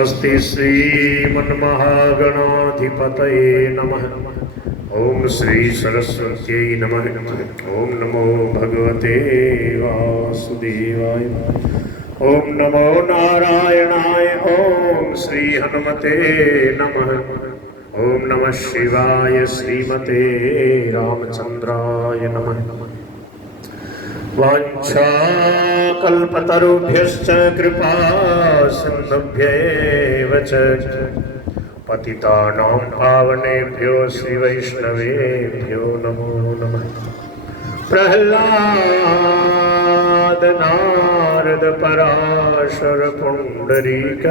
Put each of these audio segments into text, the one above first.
नमस्ते श्रीमन्महागणाधिपतये नमः। ओम श्री सरस्वत्यै नमः। ओम नमो भगवते वासुदेवाय। ओम नमो नारायणाय। ओम श्री हनुमते नमः। ओम नमः शिवाय। श्रीमते रामचंद्राय नमः। वाञ्छाकल्पतरुभ्यश्च कृपा सिन्धुभ्यैव च पतितानां पावनेभ्यो श्री वैष्णवेभ्यो नमो नमः। प्रह्लाद नारद पराशर पुंडरीक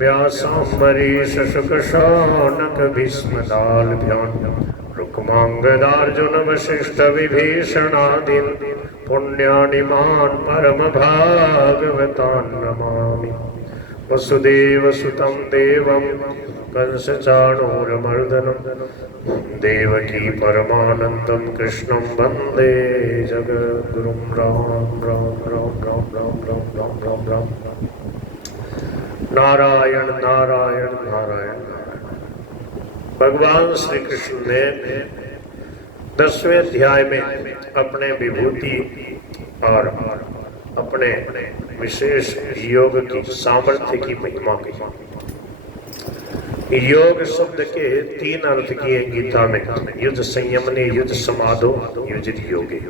व्यासाम्बरीश शुक शौनक भीष्मदालभ्यां रुक्मांगदार्जुन वशिष्ठ विभीषणादीन् पुण्यानिमान् परम भागवतान् नमामि। वसुदेवसुतं देवं कंसचाणूरमर्दनं देवकी परमानन्दं कृष्णं वन्दे जगद्गुरुं। राम राम राम राम राम राम राम राम राम। नारायण नारायण नारायण। भगवान श्री कृष्ण ने 10वें अध्याय में अपने विभूति और अपने विशेष योग की सामर्थ्य की महिमा की। योग शब्द के 3 अर्थ किए गीता में। युद्ध संयमने युद्ध समाधो युजित योगे।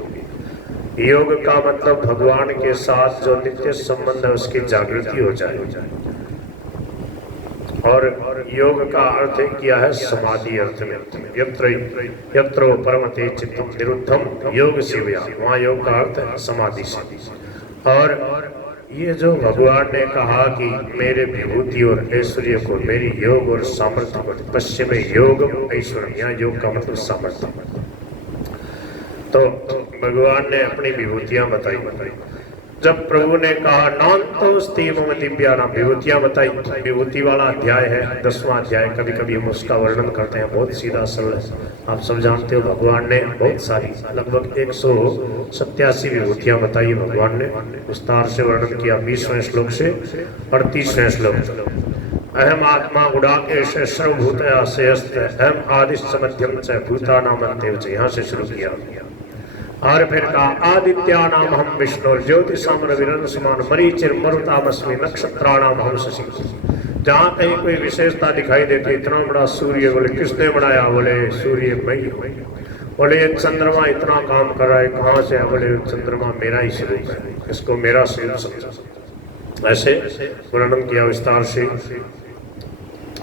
योग का मतलब भगवान के साथ जो नित्य संबंध है उसकी जागृति हो जाए। और योग का अर्थ किया है समाधि अर्थ में। यत्र परमते चित्तम निरुद्धम योग सेवया, वहाँ योग का अर्थ है समाधि से। और ये जो भगवान ने कहा कि मेरे विभूति और ऐश्वर्य को मेरी योग और सामर्थ्य को, पश्चिम योग ऐश्वर्य, यहाँ योग का मतलब सामर्थ्य। तो भगवान ने अपनी विभूतियां बताई। जब प्रभु ने कहा नान्तोस्ति मम दिव्यानाम, विभूतियां बताई। विभूति वाला अध्याय है 10वां अध्याय। कभी कभी हम उसका वर्णन करते हैं, बहुत सीधा सरल है। आप सब जानते हो भगवान ने बहुत सारी लगभग 187 विभूतियां बताई। भगवान ने विस्तार से वर्णन किया 20वें श्लोक से 38वें श्लोक। अहम आत्मा गुडाकेश सर्वभूतया शेषस्थ अहम आदिश्च मध्यम च भूतानां अन्ते च, यहाँ से शुरू किया। और फिर कहा आदित्यानाम हम विष्णु ज्योतिषाम रविरन समान मरीचिर मरुतामस्मि नक्षत्राणाम हम शशि। जहाँ कहीं कोई विशेषता दिखाई देती, इतना बड़ा सूर्य, बोले किसने बनाया? बोले सूर्य मैं ही हूँ। बोले चंद्रमा इतना काम कर रहा है, कहाँ से है? बोले चंद्रमा मेरा ही स्वरूप है, इसको मेरा स्वरूप समझा। ऐसे वर्णन किया विस्तार से।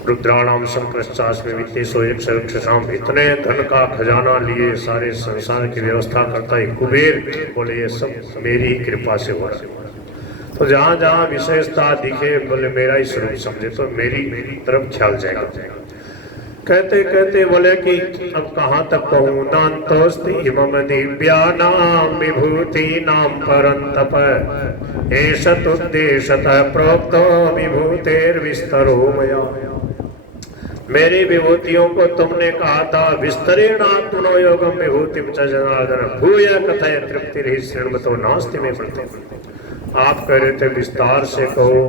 रुद्राणाम संप्रश्चास्मि वित्तेषु यक्षशाम, इतने धन का खजाना लिए सारे संसार की व्यवस्था करता है कुबेर। बोले ये सब मेरी कृपा से हो रहा है। तो जहाँ जहाँ विशेषता दिखे बोले मेरा ही स्वरूप समझे, तो मेरी तरफ ख्याल जाएगा। कहते कहते बोले कि अब कहाँ तक कहूँ। नान्तोस्ति मम दिव्यानाम विभूतीनां परन्तप एष तुद्देशतः प्रोक्तो विभूतेर्विस्तरो मया। मेरी विभूतियों को तुमने कहा था विस्तरेणात्मनो योगम विभूतिम च जनार्दन भूय कथय तृप्तिर्हि शृण्वतो नास्ति मे प्रति। आप कह रहे थे विस्तार से कहो,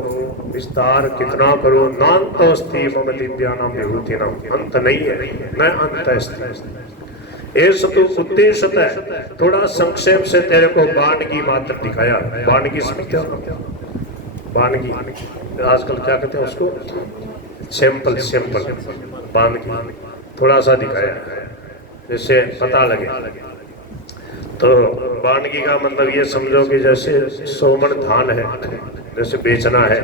विस्तार कितना करो। नान्तोस्ति मम दिव्यानाम विभूतिनाम, अंत नहीं है, न अंत है। एष तु उद्देश्यतः, थोड़ा संक्षेप से तेरे को बाणगी मात्र दिखाया। बाणगी समझते हो? बाणगी आजकल क्या कहते हैं उसको? सैंपल बाणगी थोड़ा सा दिखाया जिससे पता लगे। तो बाणगी का मतलब ये समझो कि जैसे 100 मन धान है, जैसे बेचना है,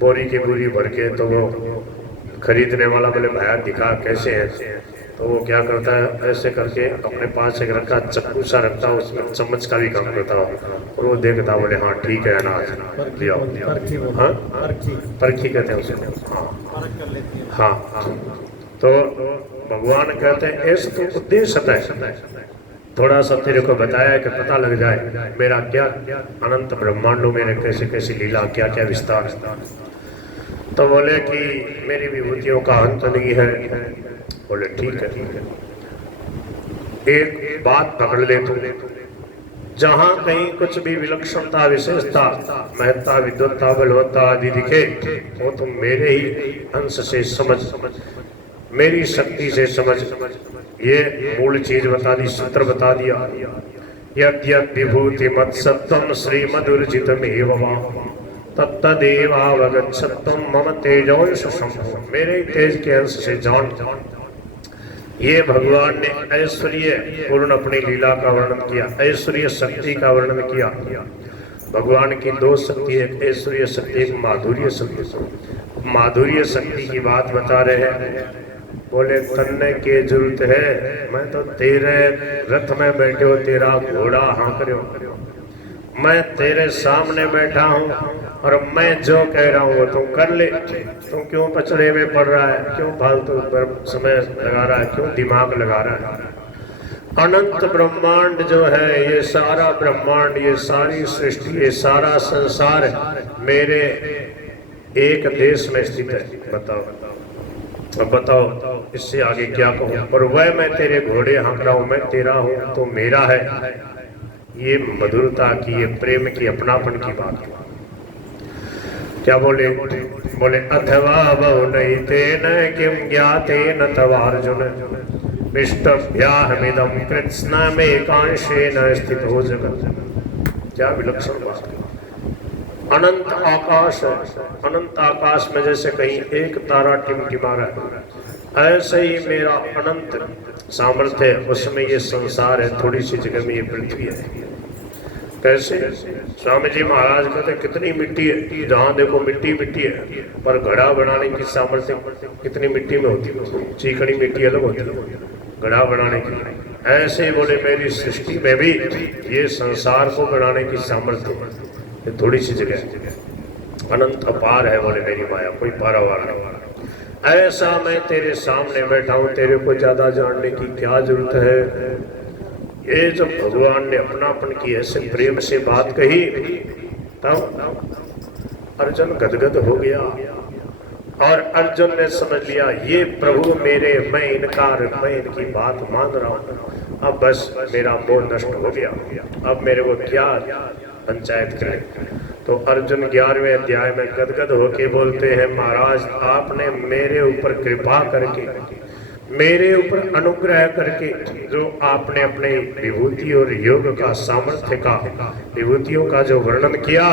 बोरी की बोरी भर के, तो वो खरीदने वाला बोले भैया दिखा कैसे है, तो वो क्या करता है ऐसे करके अपने पास एक रखा चक्कू सा रखता है, उसमें चम्मच का भी काम करता है, और वो देखता बोले हाँ ठीक है अनाज लिया। हाँ परखी कहते हैं उसको। हाँ हाँ। तो भगवान कहते हैं ऐसा तो उद्देश्य है, थोड़ा सा तेरे को बताया कि पता लग जाए मेरा क्या अनंत ब्रह्मांडों में कैसे कैसे लीला, क्या क्या विस्तार। तो बोले कि मेरी विभूतियों का अंत नहीं है। बोले ठीक है, एक बात पकड़ ले तू। जहां कहीं कुछ भी विलक्षणता, विशेषता, महत्ता, विद्वत्ता, बलवत्ता आदि दिखे वो तुम मेरे ही अंश से समझ, मेरी शक्ति से समझ। ये मूल चीज बता दी, सूत्र बता दिया। यद्यद् विभूति मत सत्वम श्रीमदुर्जितमेव वा तत्तदेवावगच्छत्वम मम तेजोंश संभव। मेरे तेज के अंश से जान। ये भगवान ने ऐश्वर्य पूर्ण अपनी लीला का वर्णन किया, ऐश्वर्य शक्ति का वर्णन किया। भगवान की दो शक्ति, एक ऐश्वर्य शक्ति, एक माधुर्य शक्ति। माधुर्य शक्ति की बात बता रहे हैं। बोले तन्ने के जरूरत है, मैं तो तेरे रथ में बैठे हो, तेरा घोड़ा हाँक रहे हो, मैं तेरे सामने बैठा हूँ और मैं जो कह रहा हूँ वो तुम कर ले। तुम क्यों पचड़े में पड़ रहा है, क्यों फालतू समय लगा रहा है, क्यों दिमाग लगा रहा है। अनंत ब्रह्मांड जो है, ये सारा ब्रह्मांड, ये सारी सृष्टि, ये सारा संसार मेरे एक देश में स्थित है। बताओ, अब बताओ इससे आगे क्या कहूँ। और वह मैं तेरे घोड़े हाँक रहा हूँ, मैं तेरा हूँ तो मेरा है। ये मधुरता की, ये प्रेम की, अपनापन की बात है। क्या बोले? बोले अथवा बहुनैतेन किं ज्ञातेन तवार्जुन विष्टभ्याहमिदं कृत्स्नमेकांशेन स्थितो जगत्। क्या विलक्षण बात। अनंत आकाश है, अनंत आकाश में जैसे कहीं एक तारा टिमटिमा रहा है, ऐसे ही मेरा अनंत सामर्थ्य है, उसमें ये संसार है, थोड़ी सी जगह में ये पृथ्वी है। कैसे? स्वामी जी महाराज कहते कितनी मिट्टी है, जहाँ देखो मिट्टी मिट्टी है, पर घड़ा बनाने की सामर्थ्य कितनी मिट्टी में होती है, चीकनी मिट्टी अलग होती है घड़ा बनाने की। ऐसे ही बोले मेरी सृष्टि में भी ये संसार को बनाने की सामर्थ्य थोड़ी सी जगह, अनंत अपार है। बोले मेरी माया कोई पारावार नहीं। ऐसा मैं तेरे सामने बैठा हूँ, तेरे को ज्यादा जानने की क्या जरूरत है। ये जब भगवान ने अपनापन की ऐसे प्रेम से बात कही, तब अर्जुन गदगद हो गया और अर्जुन ने समझ लिया ये प्रभु मेरे, मैं इनकी बात मान रहा हूँ, अब बस मेरा मोह नष्ट हो गया, अब मेरे को क्या पंचायत करें। तो अर्जुन 11वें अध्याय में गदगद होके बोलते हैं, महाराज आपने मेरे ऊपर कृपा करके, मेरे ऊपर अनुग्रह करके जो आपने अपने विभूति और योग का, सामर्थ्य का, विभूतियों का जो वर्णन किया,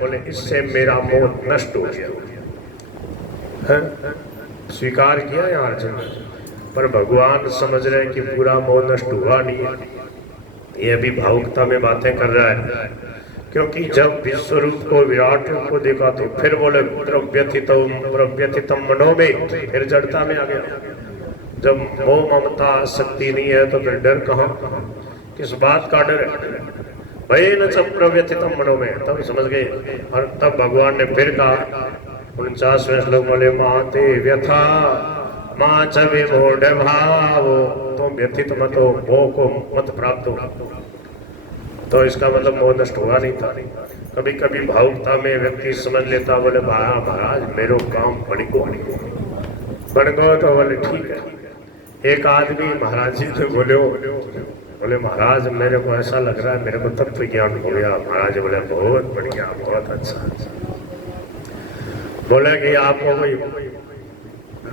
बोले इससे मेरा मोह नष्ट हो गया है। स्वीकार किया है अर्जुन, पर भगवान समझ रहे कि पूरा मोह नष्ट हुआ नहीं है। ये अभी भावुकता में बातें कर रहा है, क्योंकि जब विश्वरूप को, विराट रूप को देखा तो फिर बोले प्रव्यथितम मनो में, फिर जड़ता में आ गया। जब मोह ममता शक्ति नहीं है तो फिर डर कहाँ, किस बात का डर है। भय न सब प्रव्यथितम मनो में, तब समझ गए। और तब भगवान ने फिर कहा 49वें श्लोक बोले माते व्यथा माँ च विमूढ़ भाव, तुम व्यथित मत हो, मोह को मत प्राप्त हो। तो इसका मतलब मोह नष्ट हुआ नहीं था। कभी कभी भावुकता में व्यक्ति समझ लेता, बोले महाराज मेरो काम बन गो, तो बोले ठीक है। एक आदमी महाराज जी से बोले महाराज मेरे को ऐसा लग रहा है, मेरे को तत्व ज्ञान हो गया। महाराज बोले बहुत बढ़िया, बहुत अच्छा। बोले कि आपको कोई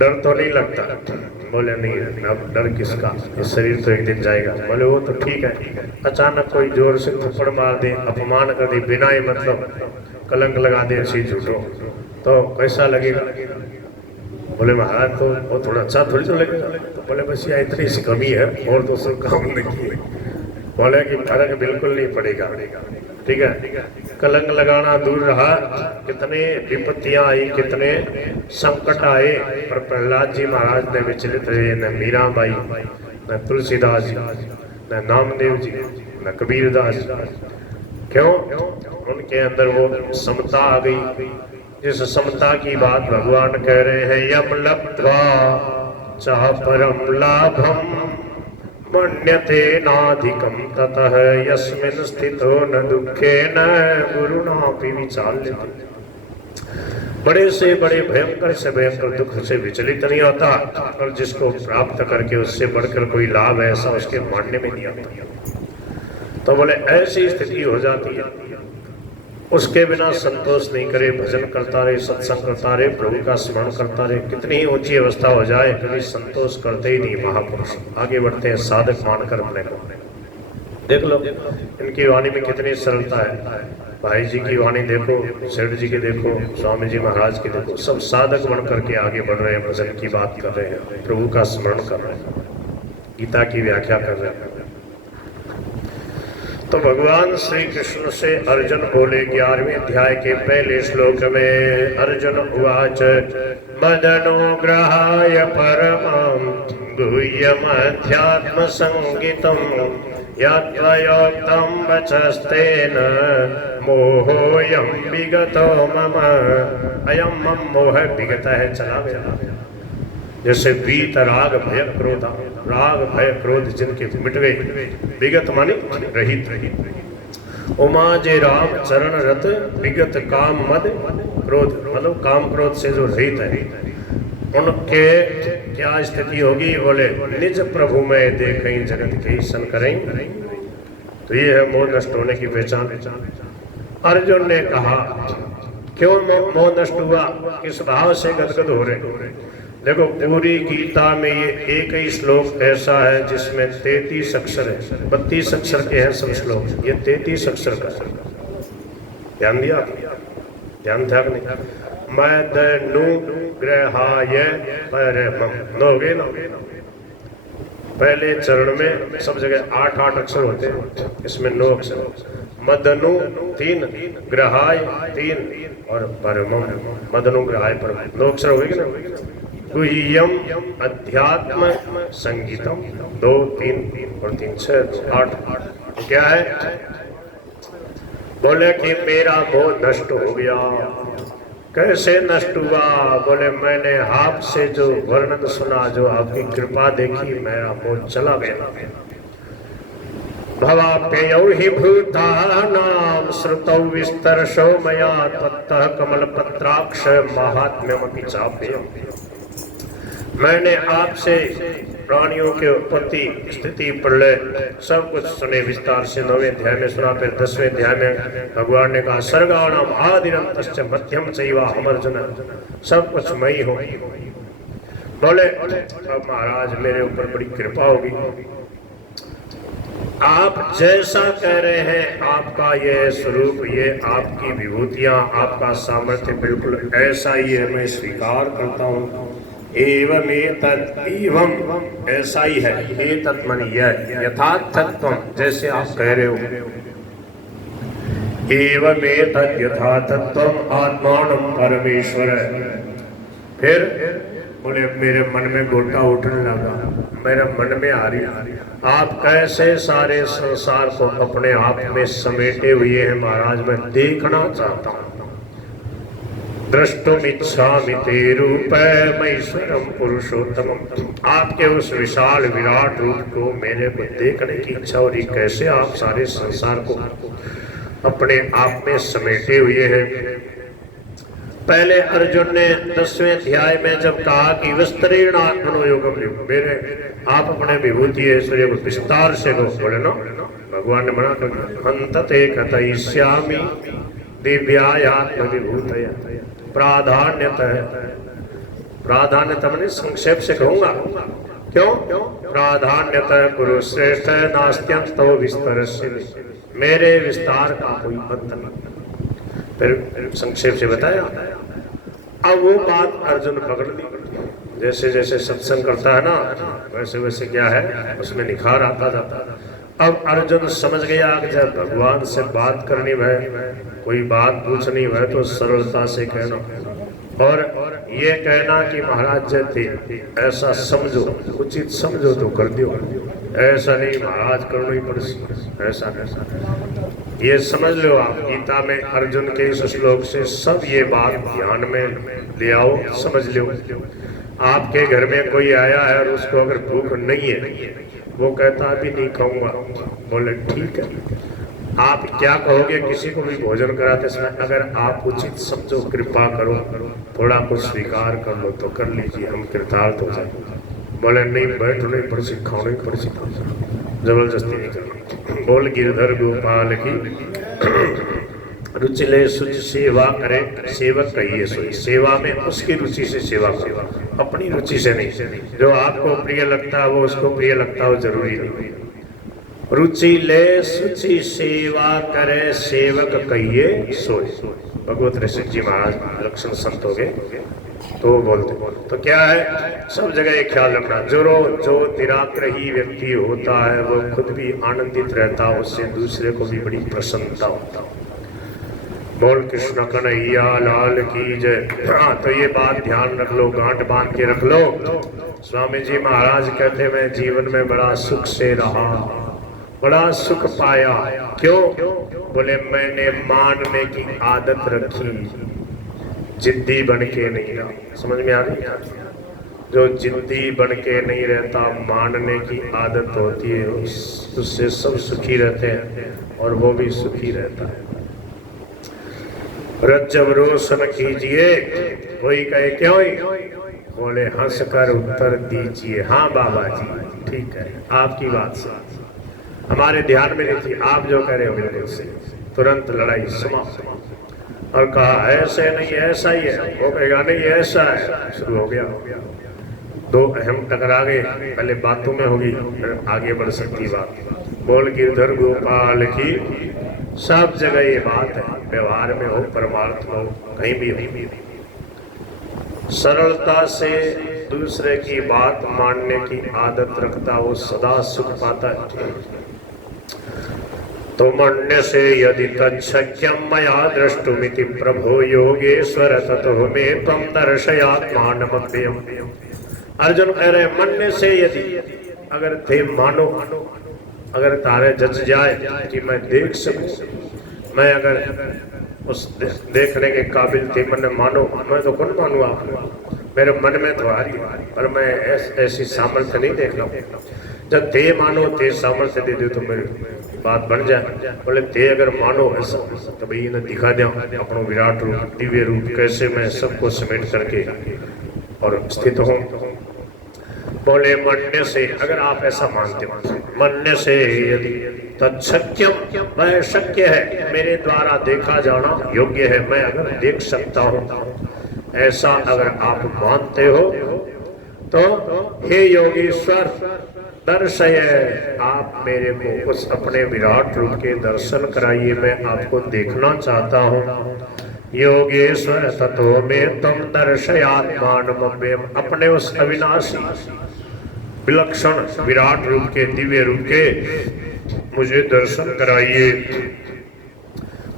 डर तो नहीं लगता? बोले नहीं, अब डर किसका, इस शरीर तो एक दिन जाएगा। बोले वो तो ठीक है, अचानक कोई जोर से थप्पड़ मार दे, अपमान कर दे, बिना ही मतलब कलंक लगा दे ऐसी झूठो, तो कैसा लगेगा? बोले महाराज तो वो थोड़ा अच्छा थोड़ी तो लगेगा। तो बोले बस ये इतनी सी कमी है और तो सब काम नहीं किए। बोले कि फर्क बिल्कुल नहीं पड़ेगा, ठीक है। कलंक लगाना दूर रहा, कितने विपत्तियां आई, कितने संकट आए, पर प्रहलाद जी महाराज ने विचलित रहे, न मीराबाई, न तुलसीदास जी, न नामदेव जी, न कबीरदास जी। क्यों? उनके अंदर वो समता आ गई, जिस समता की बात भगवान कह रहे हैं। यम लब्ध्वा चाह परम लाभम मन्यते नाधिकम ततः यस्मिन् स्थितो न दुखेन गुरुणापि विचाल्यते। बड़े से बड़े भयंकर से भयंकर दुख से विचलित नहीं होता, और जिसको प्राप्त करके उससे बढ़कर कोई लाभ ऐसा उसके मानने में नहीं आता। तो बोले ऐसी स्थिति हो जाती है, उसके बिना संतोष नहीं करे, भजन करता रहे, सत्संग करता रहे, प्रभु का स्मरण करता रहे, कितनी ही ऊंची अवस्था हो जाए, कभी संतोष करते ही नहीं महापुरुष, आगे बढ़ते हैं साधक मानकर अपने को। देख लो इनकी वाणी में कितनी सरलता है। भाई जी की वाणी देखो, सेठ जी की देखो, स्वामी जी महाराज की देखो, सब साधक बन करके आगे बढ़ रहे हैं, भजन की बात कर रहे हैं, प्रभु का स्मरण कर रहे हैं, गीता की व्याख्या कर रहे हैं। तो भगवान श्री कृष्ण से अर्जुन बोले 11वें अध्याय के पहले श्लोक में, अर्जुन उवाच मदनुग्रहाय परमं गुह्यम अध्यात्म संगीतम यद्वयोक्तं वचस्तेन मोहोऽयं विगतो मम। अयं मम मोह विगत है, चला गया। जैसे वीत राग भय क्रोध, राग भय क्रोध जिनके मिट गए, विगत माने रहित। उमा जे राम चरण रत विगत काम मद क्रोध, मतलब काम क्रोध से जो रहित है, उनके क्या स्थिति होगी? बोले निज प्रभु में देखें जगत के सन करें। तो ये है मोह नष्ट होने की पहचान। अर्जुन ने कहा क्यों मोह नष्ट हुआ, किस भाव से गदगद हो रहे? देखो पूरी गीता में ये एक ही श्लोक ऐसा है जिसमें 33 अक्षर है, 32 अक्षर के हैं सब श्लोक, ये 33 अक्षर का। ध्यान दिया? ध्यान था कि नहीं? मदनुग्रहाय परमं, नोगे ना, पहले चरण में सब जगह 8-8 अक्षर होते हैं, इसमें 9 अक्षर। मदनु 3, ग्रहाय 3 और परमं, मदनुग्रहाय परमं, 9 अक्षर होगी ना। गुह्यम अध्यात्म संगीतम, 2 3 और 3 6 8। क्या है? बोले कि मेरा मोह नष्ट हो गया। कैसे नष्ट हुआ? बोले मैंने आपसे जो वर्णन सुना, जो आपकी कृपा देखी, मेरा मोह चला गया। भवाप्ययौ हि भूतानां श्रुतौ विस्तरशो मया तत्तः कमलपत्राक्ष महात्म्यमपि चाप्यम्। मैंने आपसे प्राणियों के उत्पत्ति स्थिति प्रलय सब कुछ सुने विस्तार से। 9वें अध्याय में सुना, फिर 10वें अध्याय में भगवान ने कहा सर्गाणाम आदिरंतश्च मध्यम चैवा हमर्जुन, सब कुछ मैं ही हूँ। बोले अब महाराज मेरे ऊपर बड़ी कृपा होगी, आप जैसा कह रहे हैं, आपका ये स्वरूप, ये आपकी विभूतियां, आपका सामर्थ्य बिल्कुल ऐसा ही है, मैं स्वीकार करता हूँ। एवं एवं ऐसा ही है, एतत् मन यह यथार्थत्वम, जैसे आप कह रहे हो। एवं एतत् यथार्थत्वम आत्मानं परमेश्वर। फिर बोले मेरे मन में गोटा उठने लगा, मेरे मन में आ रही, आप कैसे सारे संसार को अपने आप में समेटे हुए हैं महाराज, मैं देखना चाहता हूँ। द्रष्टुमिच्छामि ते रूपमैश्वरं पुरुषोत्तमम्, आपके उस विशाल विराट रूप को मेरे को देखने की इच्छा हो रही, कैसे आप सारे संसार को अपने आप में समेटे हुए हैं। पहले अर्जुन ने 10वें अध्याय में जब कहा कि विस्तरेण आत्मनो योगम, मेरे आप अपने विभूति ऐश्वर्य को विस्तार से लो, बोले ना, भगवान ने मना कर दिया। अंतते कथयिष्यामि दिव्यायात्म विभूतया प्राधान्यतः, प्राधान्यतः मैंने संक्षेप से कहूंगा, क्यों? प्राधान्यतः कुरु श्रेष्ठ नास्त्यंतो विस्तरस्य, मेरे विस्तार का कोई अंत नहीं। फिर संक्षेप से बताया। अब वो बात अर्जुन पकड़ ली, जैसे जैसे सत्संग करता है ना, वैसे वैसे क्या है उसमें निखार आता जाता। अब अर्जुन समझ गया कि जब भगवान से बात करनी है, कोई बात पूछनी है तो सरलता से कहना, और ये कहना कि महाराज जय थे ऐसा समझो, उचित समझो तो कर दियो, ऐसा नहीं महाराज करना ही पड़े, ऐसा कैसा, ये समझ लो आप। गीता में अर्जुन के इस श्लोक से सब ये बात ध्यान में ले आओ, समझ लो। आपके घर में कोई आया है और उसको अगर भूख नहीं है, वो कहता अभी नहीं खाऊंगा, बोले ठीक है, आप क्या कहोगे किसी को भी भोजन कराते समय? अगर आप उचित समझो, कृपा करो, थोड़ा कुछ स्वीकार कर लो तो कर लीजिए, हम कृतार्थ हो जाए। बोले नहीं, बैठ नहीं पड़ सी, खाओ नहीं पड़ सी, जबरदस्ती नहीं करना। बोल गिरधर गोपाल की। रुचि ले सुच सेवा करे, सेवक कहिए सोई। सेवा में उसकी रुचि से सेवा करो, अपनी रुचि से नहीं। जो आपको प्रिय लगता है वो उसको प्रिय लगता हो जरूरी नहीं। रुचि ले सुचि सेवा करे, सेवक कहिए सोई। भगवत ऋषि जी महाराज लक्षण संत हो गए तो बोलते। तो क्या है, सब जगह एक ख्याल रखना, जो निराग्रही व्यक्ति होता है वो खुद भी आनंदित रहता है, उससे दूसरे को भी बड़ी प्रसन्नता होता है। बोल कृष्ण कन्हैया लाल की जय। तो ये बात ध्यान रख लो, गांठ बांध के रख लो। स्वामी जी महाराज कहते मैं जीवन में बड़ा सुख से रहा, बड़ा सुख पाया। क्यों? बोले मैंने मानने की आदत रखी, जिद्दी बन के नहीं रहा। समझ में आ रही है? जो जिद्दी बन के नहीं रहता, मानने की आदत होती है, उससे सब सुखी रहते हैं और वो भी सुखी रहता है। रज्जब रोशन कीजिए, कोई कहे क्यों? बोले हंस कर उत्तर दीजिए। हाँ बाबा जी ठीक है, आपकी बात से हमारे ध्यान में नहीं थी, आप जो कह रहे हो बिल्कुल से। तुरंत लड़ाई समाप्त। और कहा ऐसे नहीं ऐसा ही है, वो कहेगा नहीं ऐसा है। शुरू हो गया, दो अहम टकरा गए। पहले बातों में होगी फिर आगे बढ़ सकती बात। बोल गिरधर गोपाल की। सब जगह ये बात है, व्यवहार में हो, परमार्थ में हो, कहीं भी हो। सरलता से दूसरे की बात मानने की आदत रखता वो सदा सुख पाता है। तो मन्य से यदि तच्छक्यं मया द्रष्टुमिति प्रभो योगेश्वर ततो मे त्वं दर्शयात्मानमव्ययम्। अर्जुन कह रहे मन्य से यदि, अगर थे मानो, अगर तारे जच जाए कि मैं देख सकूं, मैं अगर उस देखने के काबिल थे, मन मानो, मैं तो कौन मानू आपको, मेरे मन में तो आ रही है, पर मैं ऐसी सामर्थ्य नहीं देख रहा हूँ। जब ते मानो ते सामर्थ्य दे दो तो मेरी बात बन जाए। बोले ते अगर मानो ऐसा तो भाई इन्हें दिखा दो अपना विराट रूप, दिव्य रूप, कैसे मैं सबको समेट करके और स्थित हूँ। बोले मन्य से, अगर आप ऐसा मानते हो, मन्य से यदि तच्छक्यम, वह शक्य है, मेरे द्वारा देखा जाना योग्य है, मैं अगर देख सकता हूँ, ऐसा अगर आप मानते हो तो हे योगेश्वर दर्शय, आप मेरे को उस अपने विराट रूप के दर्शन कराइए, मैं आपको देखना चाहता हूँ। योगेश्वर ततो में तुम दर्शयात्मानमव्ययम्, अपने उस अविनाशी विलक्षण विराट रूप के, दिव्य रूप के मुझे दर्शन कराइए।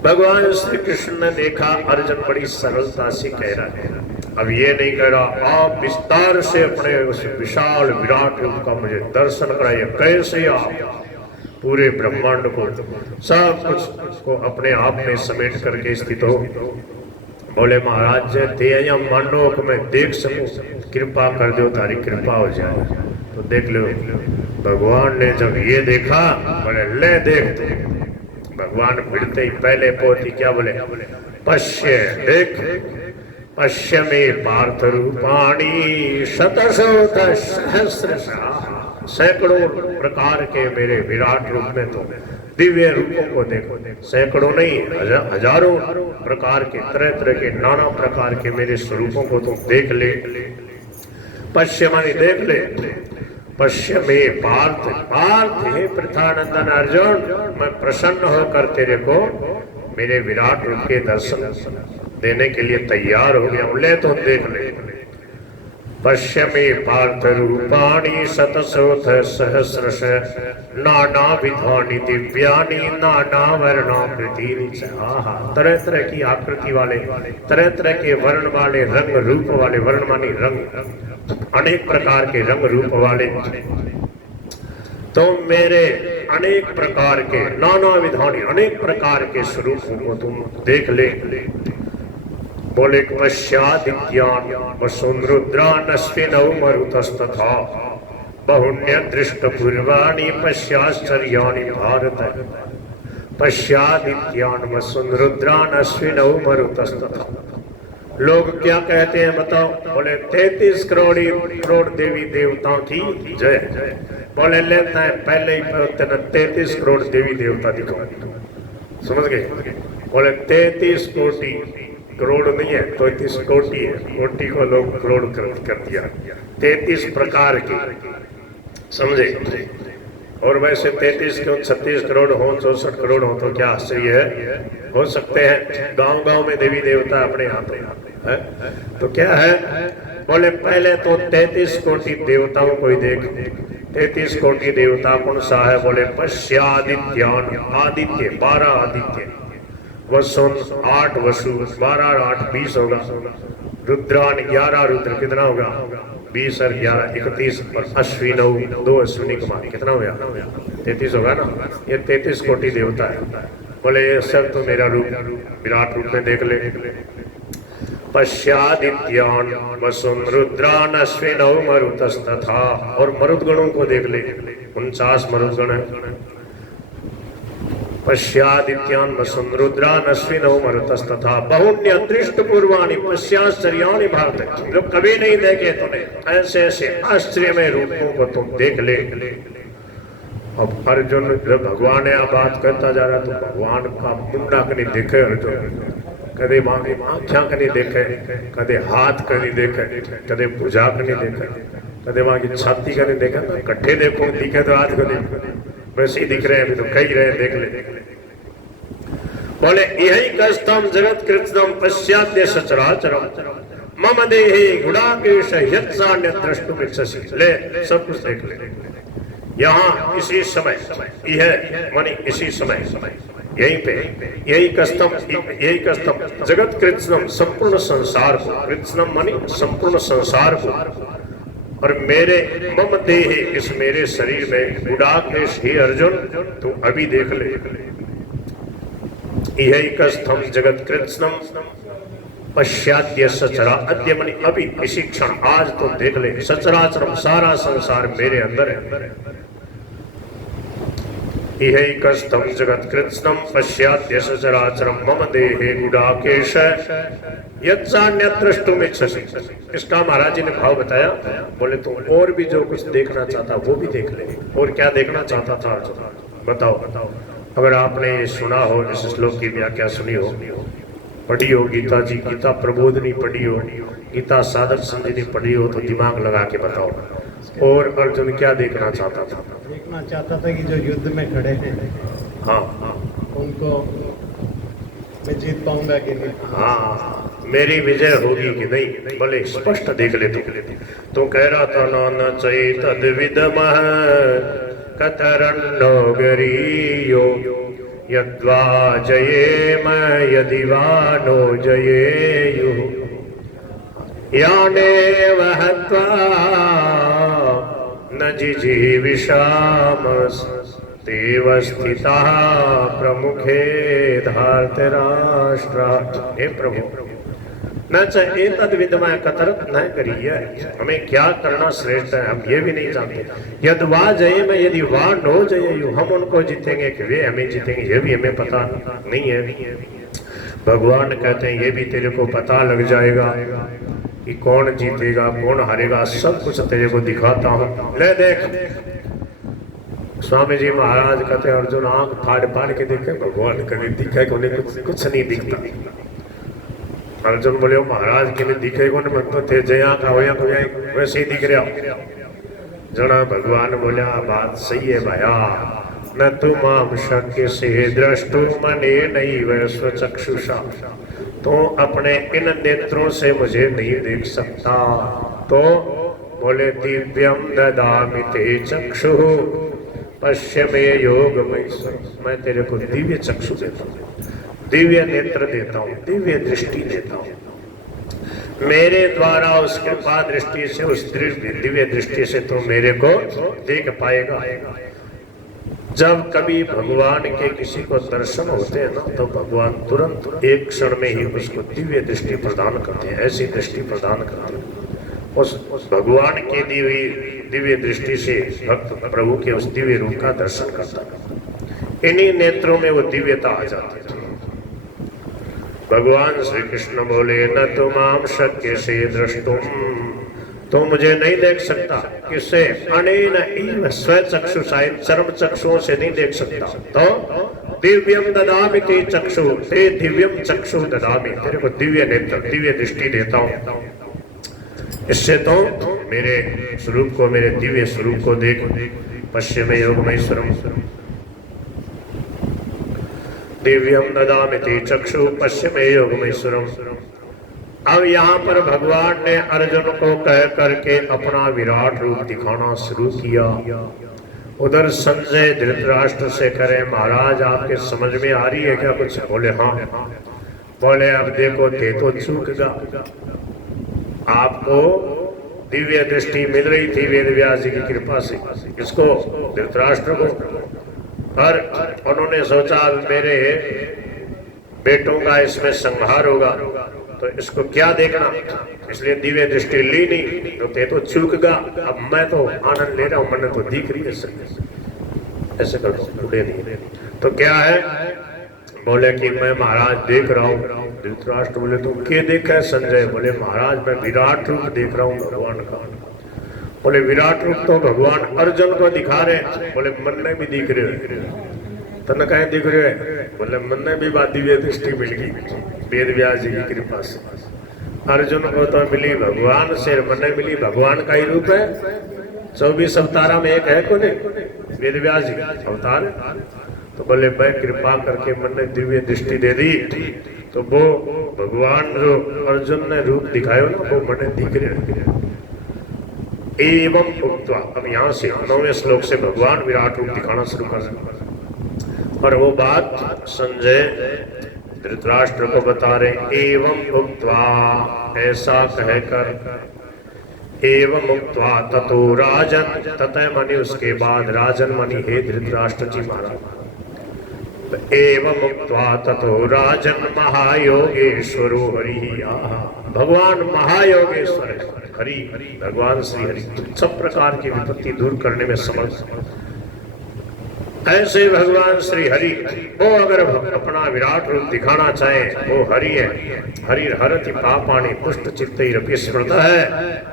भगवान श्री कृष्ण ने देखा अर्जुन बड़ी सरलता से कह रहा है, अब ये नहीं कह रहा आप विस्तार से अपने उस विशाल विराट रूप का मुझे दर्शन कराइए। कैसे? आप पूरे ब्रह्मांड को, सब कुछ को अपने आप में समेट करके स्थित हो। बोले महाराज ते मानो को मैं देख सकूं, कृपा कर दो, तारी कृपा हो जाए तो देख लो। भगवान ने जब ये देखा, बोले ले देख तू। भगवान भिड़ते ही पहले पोथी क्या बोले, पश्य देख, पश्य में पार्थ रूपाणी शतशोथ सहस्रशः, सैकड़ों प्रकार के मेरे विराट रूप में तो दिव्य रूपों को देखो, सैकड़ों नहीं हजारों प्रकार के, तरह तरह के, नाना प्रकार के मेरे स्वरूपों को तुम देख ले। पश्य मानी देख ले, पश्य में पार्थ, पार्थ हे प्रथानंदन अर्जुन, मैं प्रसन्न होकर तेरे को मेरे विराट रूप के दर्शन देने के लिए तैयार हो गया हूं, ले तो देख ले। पश्य में पार्थ रूपाणी शतशोथ सहस्रशः नाना विधानि दिव्यानि नाना वर्णाकृतीनि च। तरह तरह की आकृति वाले, तरह तरह के वर्ण वाले, रंग रूप वाले, वर्ण मानी रंग, अनेक प्रकार के रंग रूप वाले, तो मेरे अनेक प्रकार के नाना विधानि, अनेक प्रकार के स्वरूपों को तुम देख ले। बोले पश्यादित्यान् वसुंरुद्रान् अश्विनौ मरुतस्तथा बहुन्य दृष्ट पूर्वाणि पश्याश्चर्याणि भारत। पश्यादित्यान् वसुंरुद्रान् अश्विनौ मरुतस्तथा, लोग क्या कहते हैं बताओ? बोले 33 करोड़ देवी देवताओं की जय। बोले लेता है पहले ही 33 करोड़ देवी देवता दिखा, समझ गए? बोले 33 कोटि, करोड़ नहीं है, 33 कोटि है, कोटि को लोग करोड़ कर दिया। 33 प्रकार की, समझे? और वैसे 33 क्यों 36 करोड़ हो, 64 करोड़ हो तो क्या आश्चर्य है? हो सकते हैं गांव गांव में देवी देवता अपने यहाँ पे है। तो क्या है? बोले पहले तो 33 कोटि देवताओं को ही देख। 33 कोटि देवता कौन सा है? बोले पश्यादित्यान, आदित्य 12 आदित्य, वसुन 8 वसु, 12 8 20 होगा, रुद्रान 11 रुद्र, कितना होगा? 20 और 11 31, और अश्विन 2 अश्विनी कुमार, कितना हो गया? 33 होगा ना। ये 33 कोटि देवता है। बोले ये सब तो मेरा रूप विराट रूप में देख ले। पश्यादित्यान वसुन रुद्रान अश्विन मरुतस्तथा, और मरुदगणों को देख ले, 49 मरुदगण है। पश्यादित्यान वसुन रुद्रान अश्विन मरुतस्तथा बहुन्य दृष्ट पूर्वाणि पश्याश्चर्याणि भारत, जो कभी नहीं देखे तूने ऐसे ऐसे आश्चर्यमय रूपों को तुम देख ले। अब अर्जुन जब भगवान ने बात करता जा रहा तो भगवान का मुंडा कभी देखे अर्जुन, कदे मांगे आँखियाँ कभी देखे, कदे हाथ कभी देखे, कदे भुजा कभी देखे, कदे वहां की छाती कभी देखा। ना कट्ठे देखो दिखे तो हाथ कभी वैसे ही दिख रहे हैं, अभी तो कही रहे, देख ले। बोले यही कष्टम जगत कृत्स्नम पश्चाद्य सचराचरम मम देहे गुणाकेश यत्सान्य द्रष्टुमिच्छसि। ले सब कुछ देख ले यहाँ इसी समय, यह मानी इसी समय, यहीं पे, यही कष्टम जगत कृत्स्नम, संपूर्ण संसार को, कृत्स्नम मानी संपूर्ण संसार को, और मेरे मम देहे, इस मेरे शरीर में गुडाकेश, हे अर्जुन तू अभी देख ले। यही कष्टम जगत कृत्स्नम पश्चाद्य सचरा, अद्य मनी अभी, इसी क्षण, आज तो देख ले। सचराचरम, सारा संसार मेरे अंदर है। यही कष्टम जगत कृत्स्नम पश्चाद्य सचराचरम मम देहे गुडाकेश यत्सान्य द्रष्टुमिच्छसि। इसका महाराज जी ने भाव बताया। बोले तो और भी जो कुछ देखना चाहता वो भी देख ले। और क्या देखना चाहता था अर्जुन? बताओ। अगर आपने ये सुना हो, इस श्लोक की व्याख्या सुनी हो, पढ़ी हो गीता जी, गीता प्रबोधनी पढ़ी हो, गीता साधक संजीवनी पढ़ी हो, तो दिमाग लगा के बताओ। और अर्जुन क्या देखना चाहता था? देखना चाहता था कि जो युद्ध में खड़े हैं, हाँ, उनको मैं जीत पाऊंगा कि नहीं। हाँ, मेरी विजय होगी कि नहीं, भले स्पष्ट देख ले। तो कह रहा था न चैतद विदमः कतरन्नो गरीयो यद्वा जयेम यदि वा नो जयेयुः यानेव हत्वा न जिजीविषामस्तेव स्थिताः प्रमुखे धार्तराष्ट्रा। हे प्रभु, न चाहे तद विद्मय कतरत न करिए, हमें क्या करना श्रेष्ठ है हम ये भी नहीं जानते। यद वा जय में यदि वा नो जय, हम उनको जीतेंगे कि वे हमें जीतेंगे, ये भी हमें पता नहीं है। भगवान कहते हैं ये भी तेरे को पता लग जाएगा कि कौन जीतेगा कौन हारेगा, सब कुछ तेरे को दिखाता हूँ। ले देख, स्वामी जी महाराज कहते हैं अर्जुन आंख फाड़ फाड़ के देखे, भगवान कभी दिखे को नहीं, कुछ नहीं दिखता। अर्जुन बोले महाराज के लिए दिखे को नहीं, तो थे जया का होया को वैसे ही दिख रहा। जना भगवान बोला बात सही है भया, न तुम आम शक्य से द्रष्टु मने नहीं वैश्व चक्षुषा, तो अपने इन नेत्रों से मुझे नहीं देख सकता। तो बोले दिव्यम ददामि ते चक्षु पश्य में योग, मैं तेरे को दिव्य चक्षु देता हूँ, दिव्य नेत्र देता हूँ, दिव्य दृष्टि देता हूँ। मेरे द्वारा उस कृपा दृष्टि से, उस दिव्य दृष्टि से तो मेरे को देख पाएगा। जब कभी भगवान के किसी को दर्शन होते हैं ना, तो भगवान तुरंत एक क्षण में ही उसको दिव्य दृष्टि प्रदान करते हैं, ऐसी दृष्टि प्रदान करते हैं। उस भगवान के दिव्य दृष्टि से भक्त प्रभु के उस दिव्य रूप का दर्शन करता है। इन्हीं नेत्रों में वो दिव्यता आ जाती है। भगवान श्री कृष्ण बोले न तुमाम शक्य से द्रष्टुम, तो मुझे नहीं देख सकता। किससे? अनेन एव स्वचक्षुषा, चर्म चक्षुओं से नहीं देख सकता। तो दिव्यम ददामि ते चक्षु, ते दिव्यम चक्षु ददामि, तेरे को दिव्य नेत्र, दिव्य दृष्टि देता हूँ। इससे तो मेरे स्वरूप को, मेरे दिव्य स्वरूप को देख। पश्चिम योगमैश्वरम दिव्यम ददामि ते चक्षु पश्चिम योगमैश्वरम। अब यहाँ पर भगवान ने अर्जुन को कह करके अपना विराट रूप दिखाना शुरू किया। उधर संजय धृतराष्ट्र से करे महाराज आपके समझ में आ रही है क्या कुछ? बोले हाँ। बोले अब देखो ते तो चूक गया, आपको दिव्य दृष्टि मिल रही थी वेद व्यास जी की कृपा से, इसको धृतराष्ट्र को, पर उन्होंने सोचा अब मेरे बेटों का इसमें संहार होगा तो इसको क्या देखना, इसलिए दिव्य दृष्टि ली नहीं। तो ते तो चूक गया, अब मैं तो आनंद ले रहा हूँ, मैंने तो दिख रही है। ऐसे कर नहीं तो क्या है? बोले कि मैं महाराज देख रहा हूँ। धृतराष्ट्र बोले तो क्या देखा है संजय? बोले महाराज मैं विराट रूप देख रहा हूँ भगवान का। बोले विराट रूप तो भगवान अर्जुन को दिखा रहे। बोले मन में भी दिख रहे, तन कहे दिख रहे? बोले मन में भी बात दिव्य दृष्टि मिल गई वेद व्यास जी की कृपा से। अर्जुन को तो मिली भगवान से, मन मिली भगवान का ही रूप है। 24 अवतारा में एक है कौन? वेद व्यास जी अवतार। तो बोले मैं कृपा करके मन ने दिव्य दृष्टि दे दी, तो वो भगवान जो अर्जुन ने रूप दिखायो ना वो मन दिख रहे। एवं उक्त्वा, अब यहाँ से 9वें श्लोक से भगवान विराट रूप दिखाना शुरू कर दिया। और वो बात संजय धृतराष्ट्र को बता रहे। एवं उक्त्वा, ऐसा कहकर, एवं उक्त्वा ततो राजन, ततः मनि उसके बाद, राजन मनि हे धृतराष्ट्र जी महाराज। एवं उक्त्वा ततो राजन महायोगेश्वरो हरि, भगवान महायोगेश्वर हरि, भगवान श्री हरि सब प्रकार की विपत्ति दूर करने में समर्थ। ऐसे भगवान श्री हरि वो अगर अपना विराट रूप दिखाना चाहे वो हरि है। हरि हरति पापानि पुष्ट चित्तैरपि स्मृतः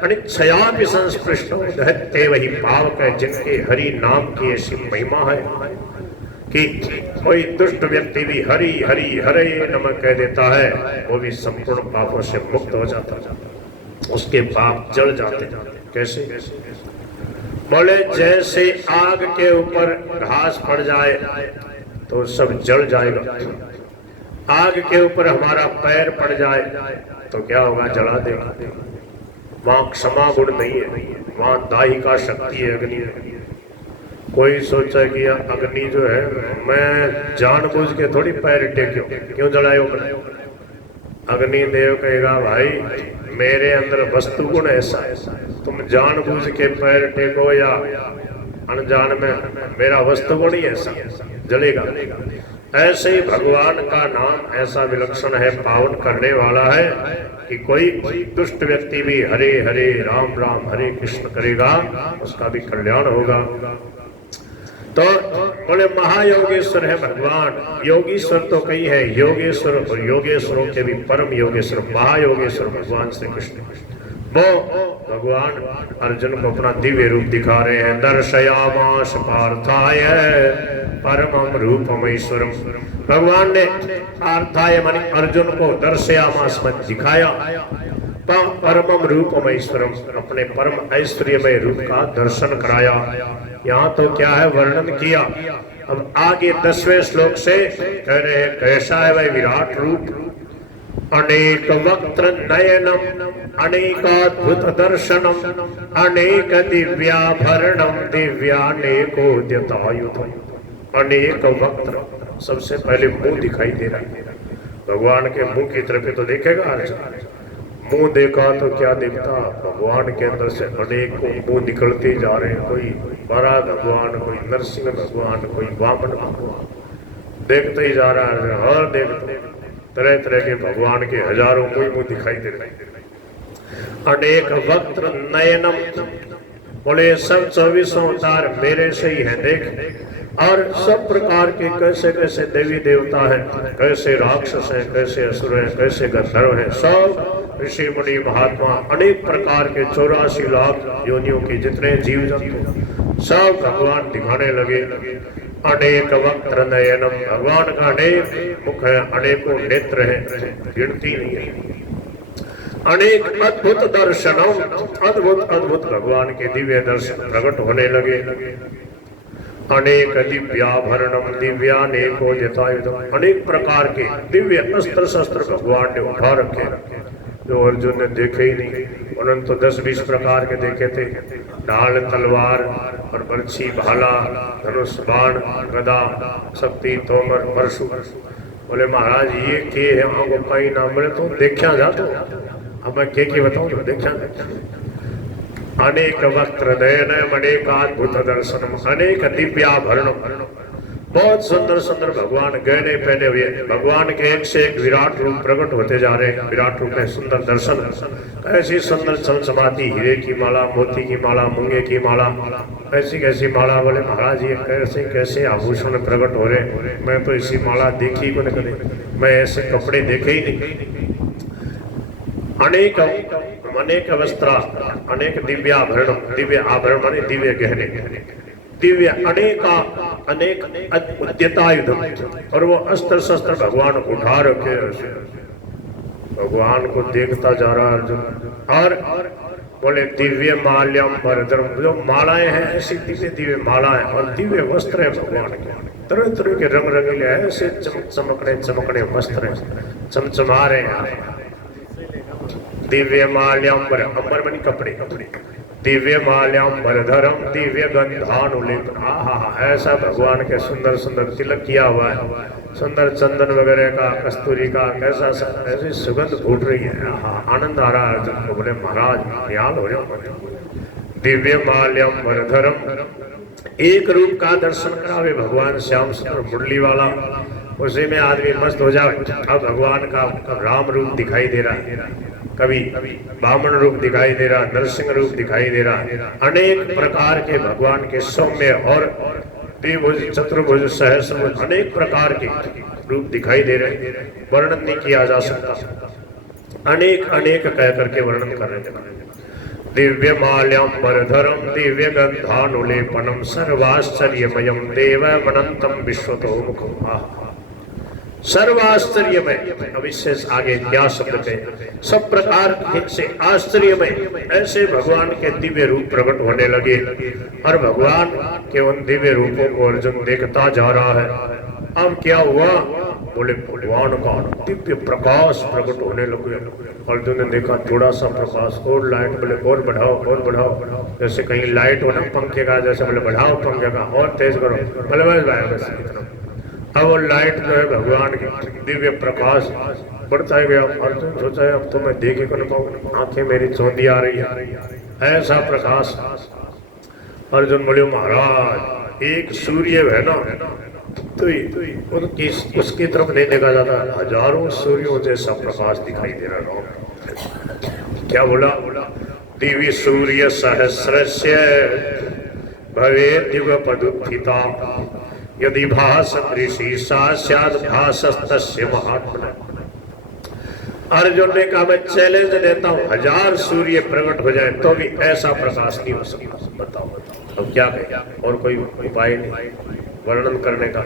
अनिच्छयापि संस्पृष्टो दहते वही पावक है, जिनके हरि नाम की ऐसी महिमा है कि कोई दुष्ट व्यक्ति भी हरि हरि हरे नमः कह देता है, वो भी संपूर्ण पापों से मुक्त हो जाता है, उसके पाप जल जाते। कैसे? बोले जैसे आग के ऊपर घास पड़ जाए तो सब जल जाएगा, आग के ऊपर हमारा पैर पड़ जाए तो क्या होगा? जला देगा। वहां क्षमा गुण नहीं है, वहां दाहिका शक्ति है, अग्नि है। कोई सोचा कि अग्नि जो है मैं जानबूझ के थोड़ी पैर टेक्यो, क्यों जलायो? अग्नि देव कहेगा भाई मेरे अंदर वस्तु गुण ऐसा है, तुम जानबूझ के पैर टेको या अनजान में, मेरा वस्तु गुण ही ऐसा, जलेगा। ऐसे ही भगवान का नाम ऐसा विलक्षण है, पावन करने वाला है कि कोई दुष्ट व्यक्ति भी हरे हरे राम राम हरे कृष्ण करेगा उसका भी कल्याण होगा। तो बोले महायोगेश्वर है भगवान। योगीश्वर तो कई है, योगेश्वर और योगेश्वरों के भी परम योगेश्वर महायोगेश्वर भगवान श्री कृष्ण। वो भगवान अर्जुन को अपना दिव्य रूप दिखा रहे हैं। दर्शयामास पार्थाय परमम रूपमैश्वरम, भगवान ने पार्थाय माने अर्जुन को दर्शयामास में दिखाया परमम रूपमैश्वरम, अपने परम ऐश्वर्यमय रूप का दर्शन कराया। यहाँ तो क्या है वर्णन किया। अब आगे 10वें श्लोक से कह रहे हैं कैसा है वह विराट रूप। अनेक वक्त्र नयनम अनेकाद्भुत दर्शनम अनेक दिव्याभरणम दिव्यानेकोद्यतायुधम। अनेक वक्त्र, सबसे पहले मुंह दिखाई दे रहा है। भगवान के मुंह की तरफ तो देखेगा अर्जुन, मुंह देखा तो क्या देखता? भगवान के अंदर से अनेक मुंह निकलते जा रहे हैं। कोई बड़ा भगवान, कोई नरसिंह भगवान, कोई वामन भगवान, देखते ही जा रहा है। और देखते तरह तरह के भगवान के हजारों मुंह दिखाई दे रहे हैं। अनेक वक्त्र नयनम, बोले सब 24 अवतार मेरे से ही है। देख और सब प्रकार के कैसे कैसे देवी देवता हैं, कैसे राक्षस हैं, कैसे असुर हैं, कैसे गंधर्व हैं, सब ऋषि मुनि महात्मा अनेक प्रकार के 84 लाख योनियों के जितने जीव जंतु सब भगवान दिखाने लगे। अनेक वक्त्र नयनम, भगवान का अनेक मुख है, अनेकों नेत्र हैं, गिनती नहीं है। अनेक अद्भुत दर्शनों, अद्भुत अद्भुत भगवान के दिव्य दर्शन प्रकट होने लगे। अनेक दिव्याभरणम, दिव्यानेको जटायुधम, अनेक प्रकार के दिव्य अस्त्र शस्त्र भगवान ने उठा रखे, जो अर्जुन ने देखे ही नहीं। उन्होंने तो 10-20 प्रकार के देखे थे, ढाल, तलवार और बर्छी, भाला, धनुष, बाण, गदा, शक्ति, तोमर, परशु। बोले महाराज ये के है, हमको कहीं ना मिले तो देखा जा, तो अब मैं के बताऊं, तो देखा अनेक वक्त्र नयन, अनेकाद्भुत दर्शनम, अनेक दिव्याभरणम, बहुत सुंदर सुंदर भगवान गहने पहने हुए, भगवान के एक से एक विराट रूप प्रकट होते जा रहे हैं। विराट रूप में सुंदर दर्शन, ऐसी सुंदर चमचमाती हीरे की माला, मोती की माला, मूंगे की माला, ऐसी कैसी माला। बोले महाराज ये कैसे कैसे आभूषण प्रकट हो रहे, मैं तो इसी माला देखी को नहीं, मैं ऐसे कपड़े देखे ही नहीं। अनेक अनेक वस्त्र, अनेक दिव्याभरण, दिव्य आभरण माने दिव्य गहने, दिव्य अनेका अनेक उद्यतायुध, और वो अस्त्र शस्त्र भगवान उठा रखे। भगवान को देखता जा रहा अर्जुन। और बोले दिव्य माल्यम वरदरम, जो मालाएं हैं ऐसी दिव्य दिव्य मालाएं और दिव्य वस्त्र है भगवान के, तरह तरह के रंग रंगीले ऐसे चमकने चमकने वस्त्र चमचमा रहे हैं। दिव्य माल्यम वर, अंबर बनी कपड़े, दिव्य माल्यम वरधरम, दिव्य गंधानुलेपन, आहा ऐसा भगवान के सुंदर सुंदर तिलक किया हुआ है, सुंदर चंदन वगैरह का, कस्तूरी का, कैसा ऐसी सुगंध फूट रही है, आहा आनंद आ रहा है अर्जुन को। बोले महाराज ख्याल हो जाओ। दिव्य माल्यम वरधरम, एक रूप का दर्शन करावे भगवान श्याम सुंदर मुरली वाला, उसी में आदमी मस्त हो जाए। अब भगवान का राम रूप दिखाई दे रहा है, कभी बामन रूप दिखाई दे रहा, नरसिंह रूप दिखाई दे रहा, अनेक प्रकार के भगवान के सौम्य और द्विभुज, चतुर्भुज, सहस्रभुज, अनेक प्रकार के रूप दिखाई दे रहे, वर्णन नहीं किया जा सकता, अनेक अनेक कह करके वर्णन कर रहे। दिव्य माल्यम वरधरम, दिव्य गंधानुलेपनम, सर्वाश्चर्यमयम देवमनंतम विश्वतो मुखम, सर्वाश्चर्य में। अब इससे आगे क्या शब्द कहें, सब प्रकार से आश्चर्य में ऐसे भगवान के दिव्य रूप प्रकट होने लगे, और भगवान के उन दिव्य रूपों को अर्जुन देखता जा रहा है। अब क्या हुआ, बोले भगवान का दिव्य प्रकाश प्रकट होने लगे। अर्जुन ने देखा थोड़ा सा प्रकाश, और लाइट, बोले और बढ़ाओ और बढ़ाओ, जैसे कहीं लाइट हो ना पंखे का, जैसे बोले बढ़ाओ पंखे का और तेज करो, बोले बस इतना। अब वो लाइट जो है भगवान की दिव्य प्रकाश बढ़ता ही गया। अर्जुन सोचा है अब तो मैं देखे को नहीं पाऊँ, आंखें मेरी चौंधी आ रही है, ऐसा प्रकाश। अर्जुन बोले महाराज एक सूर्य है ना, तो उनकी उसकी तरफ नहीं देखा जाता, हजारों सूर्यों जैसा प्रकाश दिखाई दे रहा। क्या बोला, दिव्य सूर्य सहस्रस्य भवेत् युगपदुत्थिता, यदि भासदृशी सा स्याद् भासस्तस्य महात्मनः। अर्जुन ने कहा मैं चैलेंज देता हूँ, 1000 सूर्य प्रकट हो जाए तो भी ऐसा प्रकाश नहीं हो सकता। बताओ अब क्या कहें, और कोई उपाय नहीं वर्णन करने का।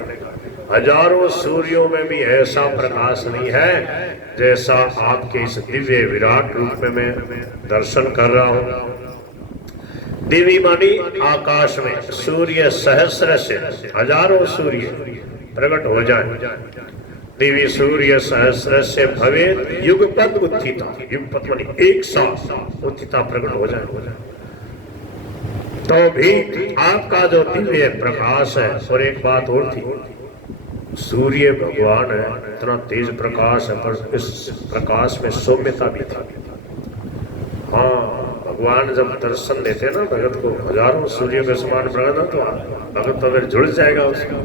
हजारों सूर्यों में भी ऐसा प्रकाश नहीं है जैसा आपके इस दिव्य विराट रूप में मैं दर्शन कर रहा हूँ। देवी मानी आकाश में सूर्य सहस्र से हजारों सूर्य प्रकट हो जाए, देवी सूर्य सहस्र से भवे युगपद उत्थिता, युगपद मानी एक साथ उत्थिता प्रकट हो जाए, तो भी आपका जो दिव्य प्रकाश है। और एक बात और थी, सूर्य भगवान है, इतना तेज प्रकाश है, पर इस प्रकाश में सौम्यता भी थी। हाँ, भगवान जब दर्शन देते ना भगत को, हजारों सूर्य के समान प्रकट, तो भगत तो फिर जुड़ जाएगा उसको।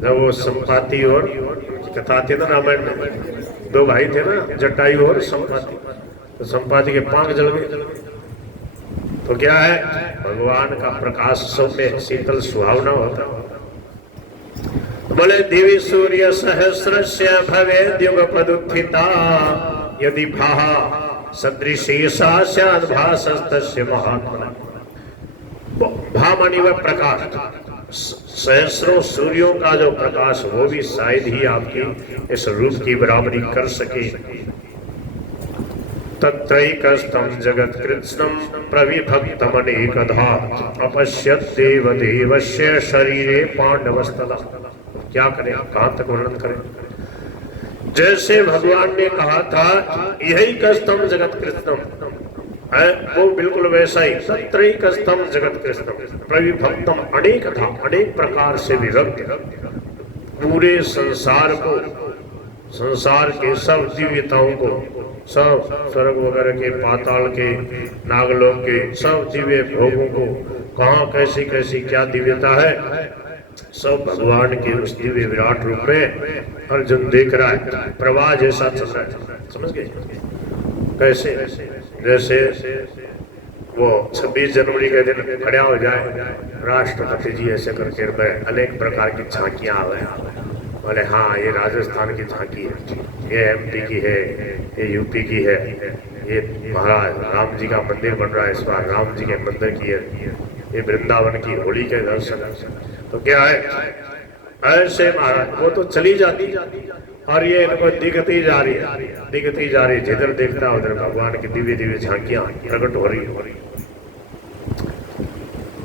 जब वो संपाति और कथा थी ना रामायण में, 2 भाई थे ना, जटायु और संपाति, तो संपाति के पांव जल गए। तो क्या है, भगवान का प्रकाश सौम्य शीतल सुहावना होता है, बोले दिवि सूर्य सहस्रस्य भवेद् युगपदुत्थिता यदि भाः सदृशेषा स्याद् भासस्तस्य महात्मनः। भा मानी वह प्रकाश, सहस्रों सूर्यों का जो प्रकाश वो भी शायद ही आपकी इस रूप की बराबरी कर सके। तत्रैकस्थं जगत्कृत्स्नं प्रविभक्तमनेकधा अपश्यत् देवदेवस्य शरीरे पांडवस्तदा। क्या करें, कहाँ तक वर्णन करें। जैसे भगवान ने कहा था यही कस्तम जगत्कृत्स्नं है, वो बिल्कुल वैसा ही। तत्रैकस्थं जगत्कृत्स्नं प्रविभक्तम अनेक था, अनेक प्रकार से विभक्त पूरे संसार को, संसार के सब दिव्यताओं को, सब स्वर्ग वगैरह के, पाताल के, नागलोक के सब दिव्य भोगों को, कहाँ कैसी कैसी क्या दिव्यता है, सब भगवान के उस दिव्य विराट रूप में अर्जुन देख रहा है। प्रवाह जैसा चल रहा है, समझ गए कैसे। जैसे वो 26 जनवरी के दिन खड़ा हो जाए राष्ट्रपति जी ऐसे करके अनेक प्रकार की झांकियां आ गए, बोले हाँ ये राजस्थान की झांकी है, ये एमपी की है, ये यूपी की है, ये महाराज राम जी का मंदिर बन रहा है इस बार, राम जी के मंदिर की है, ये वृंदावन की होली के दर्शन। तो क्या है ऐसे महाराज वो तो चली जाती और ये इनको दिखती जा रही है, दिखती जा रही है। जिधर देखता उधर भगवान की दिव्य दिव्य झांकियां प्रकट हो रही।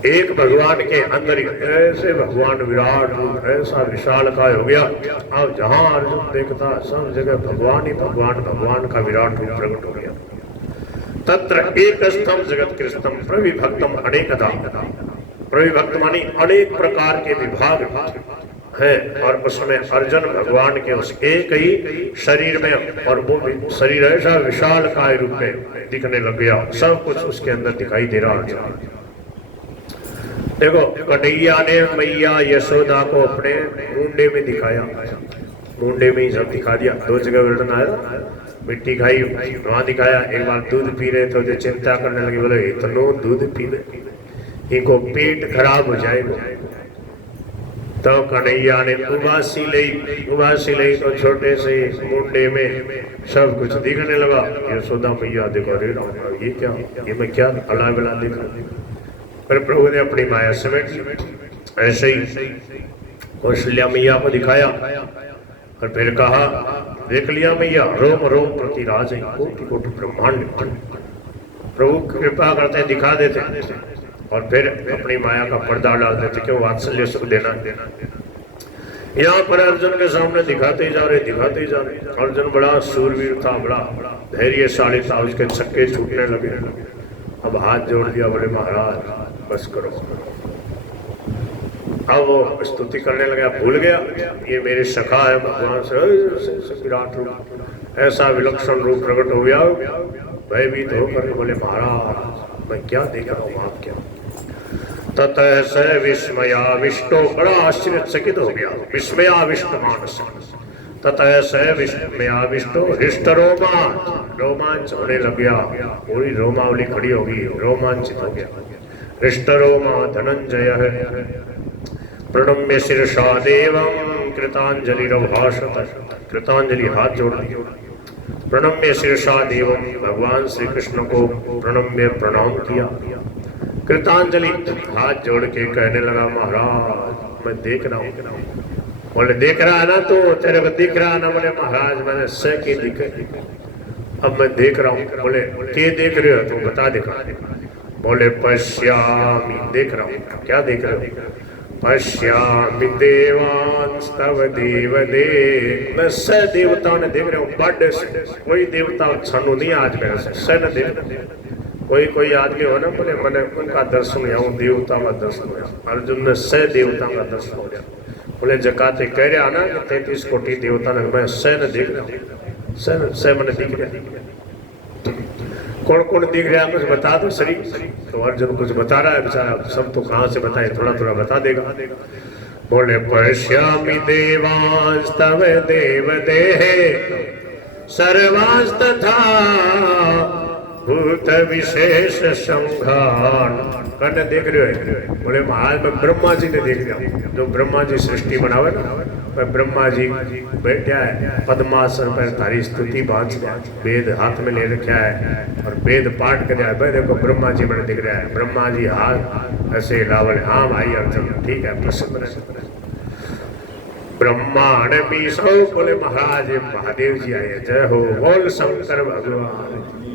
एक भगवान के अंदर ही ऐसे भगवान विराट रूप ऐसा विशाल काय हो गया। अब जहां अर्जुन देखता सब जगह भगवान ही भगवान, भगवान का विराट रूप प्रकट हो गया। तत्र एकस्थं जगत्कृत्स्नं प्रविभक्तम अनेकधा। प्रविभक्त मानी अनेक प्रकार के विभाग है और उसमें अर्जुन भगवान के उस एक ही शरीर में, और वो शरीर ऐसा विशाल काय रूप में दिखने लग गया, सब कुछ उसके अंदर दिखाई दे रहा है। देखो कन्हैया ने मैया यशोदा को अपने मुंडे में दिखाया, मुंडे में ही सब दिखा दिया। दो जगह वर्णन आया, मिट्टी खाई वहां दिखाया, एक बार दूध पी रहे तो जो चिंता करने लगे, बोले इतना दूध पी रहे इनको पेट खराब हो जाएगा। तो कन्हैया ने उबासी ली तो छोटे से मुंडे में सब कुछ दिखने लगा। यशोदा मैया देखो, अरे राम ये क्या, ये मैं क्या अला बला देखा। पर प्रभु ने अपनी माया समेट ली। ऐसे ही कौशल्या मैया को दिखाया और फिर कहा देख लिया मैया, रोम रोम प्रति राज कोटि कोटि ब्रह्मांड। प्रभु कृपा करते दिखा देते और फिर अपनी माया का पर्दा डाल देते, क्यों वात्सल्य सुख देना। यहाँ पर अर्जुन के सामने दिखाते ही जा रहे। अर्जुन बड़ा शूरवीर था, बड़ा धैर्यशाली था, उसके छक्के छूटने लगे। अब हाथ जोड़ दिया, बोले महाराज बस करो। अब वो स्तुति करने लगा, भूल गया ये मेरे सखा है भगवान से विराट रूप, ऐसा विलक्षण रूप प्रकट हो गया। भयभीत होकर बोले महाराज मैं क्या देख रहा हूँ, आप क्या। ततः स विस्मयाविष्टो, बड़ा आश्चर्यचकित हो गया, विस्मयाविष्ट मानस। ततः स विस्मयाविष्टो हृष्ट रोमांच होने लग गया, पूरी रोमावली खड़ी होगी, रोमांचित हो गया। हृष्ट रोमा धनंजय प्रणम्य शीर्षा देवं कृतांजलिरभाषत। कृतांजलि हाथ जोड़ दी, प्रणम्य शीर्षा देवं भगवान श्री कृष्ण को प्रणम्य प्रणाम किया। कृतांजलि हाथ जोड़ के कहने लगा महाराज मैं देख रहा हूँ। बोले देख रहा है ना, तो तेरे को दिख रहा है ना। बोले महाराज मैंने सह के दिखे, अब मैं देख रहा हूँ। बोले क्या देख रहे हो, तुम बता दिखा। बोले पश्यामि, देख रहा हूँ। क्या देख रहे हो। पश्यामि देवांस्तव देवदेव, मैं सह देवताओं ने देख रहा हूँ। बड़े कोई देवता छनु नहीं आज मेरे से, सह न देव। कोई आदमी हो ना, बोले मैंने उनका दर्शन हुआ, देवता का दर्शन हुआ। अर्जुन ने सह देवता का दर्शन हो गया। बोले जकाते कह रहा ना 33 कोटि देवता ने, मैं सह न देख रहा हूँ, सह मैंने दिख रहा। कौन कौन दिख रहा है कुछ बता दो शरीर। तो अर्जुन कुछ बता रहा है बेचारा, सब तो कहाँ से बताए, थोड़ा थोड़ा बता देगा। बोले पश्यामि देवांस्तव देवदेह सर्वांस्तथा भूत विशेष संघान कने देख रहे हो बोले महाराज मैं ब्रह्मा जी ने देख लिया जो ब्रह्मा जी सृष्टि बनावे ना पर ब्रह्मा जी बैठा है पद्मासन पर तारी स्तुति बात वेद हाथ में ले रखा है और वेद पाठ कर भाई देखो ब्रह्मा जी मैंने दिख रहा है ब्रह्मा जी हाथ ऐसे लावल हाँ भाई अर्जुन ठीक है प्रसन्न रहे ब्रह्मांड भी सौ बोले महाराज महादेव जी आए जय हो बोल शंकर भगवान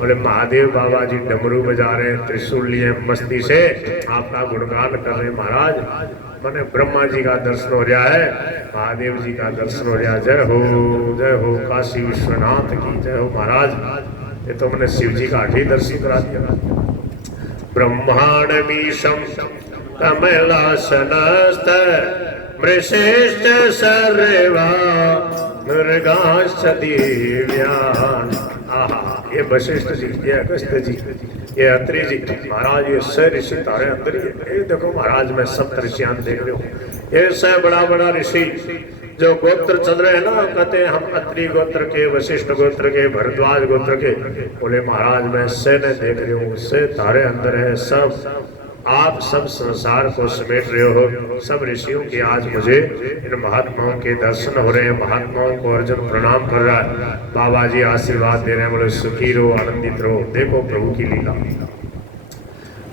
बोले महादेव बाबा जी डमरू बजा रहे त्रिशूल लिए मस्ती से आपका गुणगान कर रहे महाराज मैंने ब्रह्मा जी का दर्शन हो रहा है महादेव जी का दर्शन हो रहा है जय हो काशी विश्वनाथ की जय हो महाराज ये तो मैंने शिव जी का ही दर्शन करा दिया ब्रह्मांड मीशम कमलासनस्त मृषेष्ठ सर्वा मृगाश्च दिव्यान ये वशिष्ठ जी ये अगस्त जी ये अत्रि जी महाराज ये सह ऋषि तारे अंदर ही है ये देखो महाराज मैं सब ऋषियां देख रहे हो ये सह बड़ा बड़ा ऋषि जो गोत्र चल रहे हैं ना कहते हैं हम अत्रि गोत्र के वशिष्ठ गोत्र के भरद्वाज गोत्र के बोले महाराज मैं सह ने देख रही हूँ सह तारे अंदर है सब आप सब संसार को समेट रहे हो सब ऋषियों की आज मुझे इन महात्माओं के दर्शन हो रहे हैं महात्माओं को अर्जुन प्रणाम कर रहा है बाबा जी आशीर्वाद दे रहे हैं बोले सुखी रहो आनंदित रहो देखो प्रभु की लीला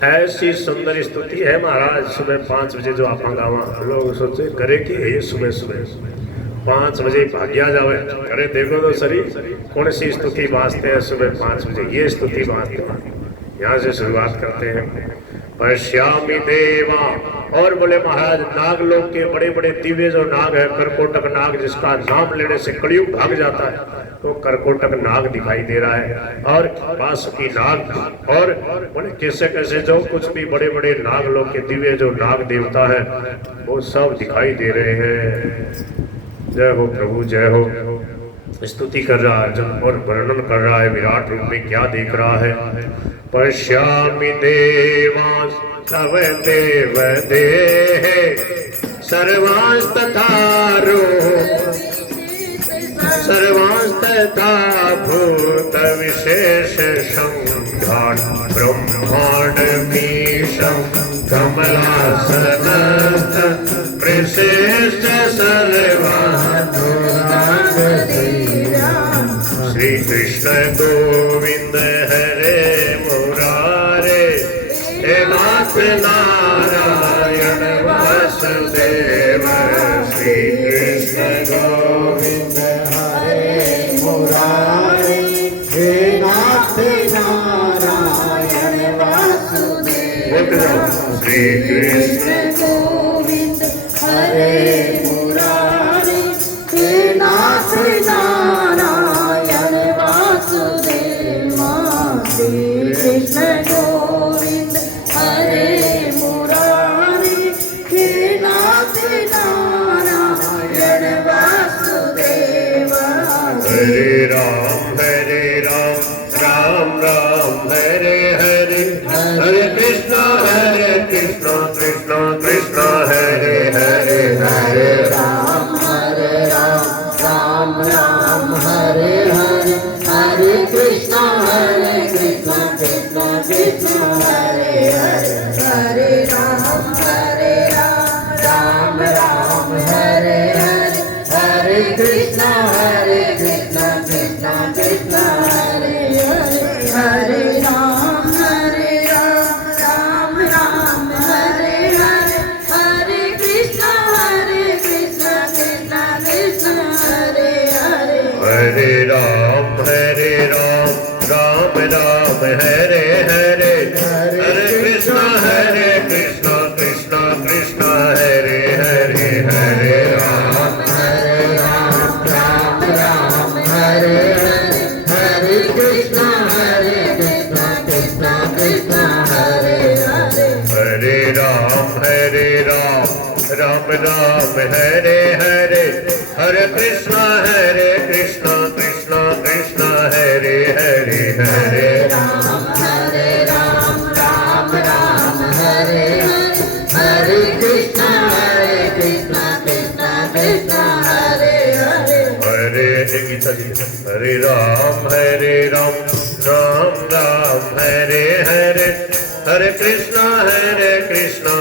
ऐसी सुंदर स्तुति है महाराज सुबह 5 बजे जो आप गावा लोग सोचे करे कि ये सुबह 5 बजे भाग्या जावे अरे देखो तो सरी कौन सी स्तुति बांधते हैं सुबह 5 बजे ये स्तुति बांधते हैं यहाँ से शुरुआत करते हैं पश्यामि देवा और बोले महाराज नाग लोग के बड़े बड़े दिव्य जो नाग है करकोटक नाग जिसका नाम लेने से कलयुग भाग जाता है तो करकोटक नाग दिखाई दे रहा है और वासुकी नाग और बोले कैसे कैसे जो कुछ भी बड़े बड़े नाग लोग के दिव्य जो नाग देवता है वो सब दिखाई दे रहे हैं जय हो प्रभु जय हो स्तुति कर रहा है अर्जुन और वर्णन कर रहा है विराट रूप में क्या देख रहा है पश्यामि देवांस तव देव देहे सर्वांस्तथारो सर्वांस्तथा भूत विशेष संघान ब्रह्मांड मीशं कमलासनस्थ विशेष श्री कृष्ण गोविंद हरे मुरारे हे नाथ नारायण वासुदेव श्री कृष्ण गोविंद हरे मुरारे हे नाथ नारायण वासुदेव श्री कृष्ण गोविंद हरे मुरारे हे नाथ नारायण वासुदेव श्री कृष्ण गोविंद हरे मुरारे हे नाथ नारायण वासुदेव हरे राम राम राम हरे हरे हरे कृष्ण कृष्ण कृष्ण हरे हरे हरे राम राम राम हरे हरे हरे कृष्ण कृष्ण कृष्ण हरे हरे हरे राम राम राम हरे हरे हरे कृष्ण कृष्ण कृष्ण हरे हरे हरे राम राम राम हरे हरे हरे कृष्ण कृष्ण कृष्ण हरे हरे हरे राम राम राम हरे हरे हरे कृष्ण कृष्ण कृष्ण हरे हरे हरे राम राम राम हरे हरे हरे कृष्ण कृष्ण कृष्ण हरे हरे हरे राम राम राम हरे हरे हरे कृष्ण कृष्ण कृष्ण हरे हरे हरे राम राम राम हरे हरे हरे कृष्ण कृष्ण कृष्ण हरे हरे हरे गीता जी हरे राम राम राम कृष्ण कृष्ण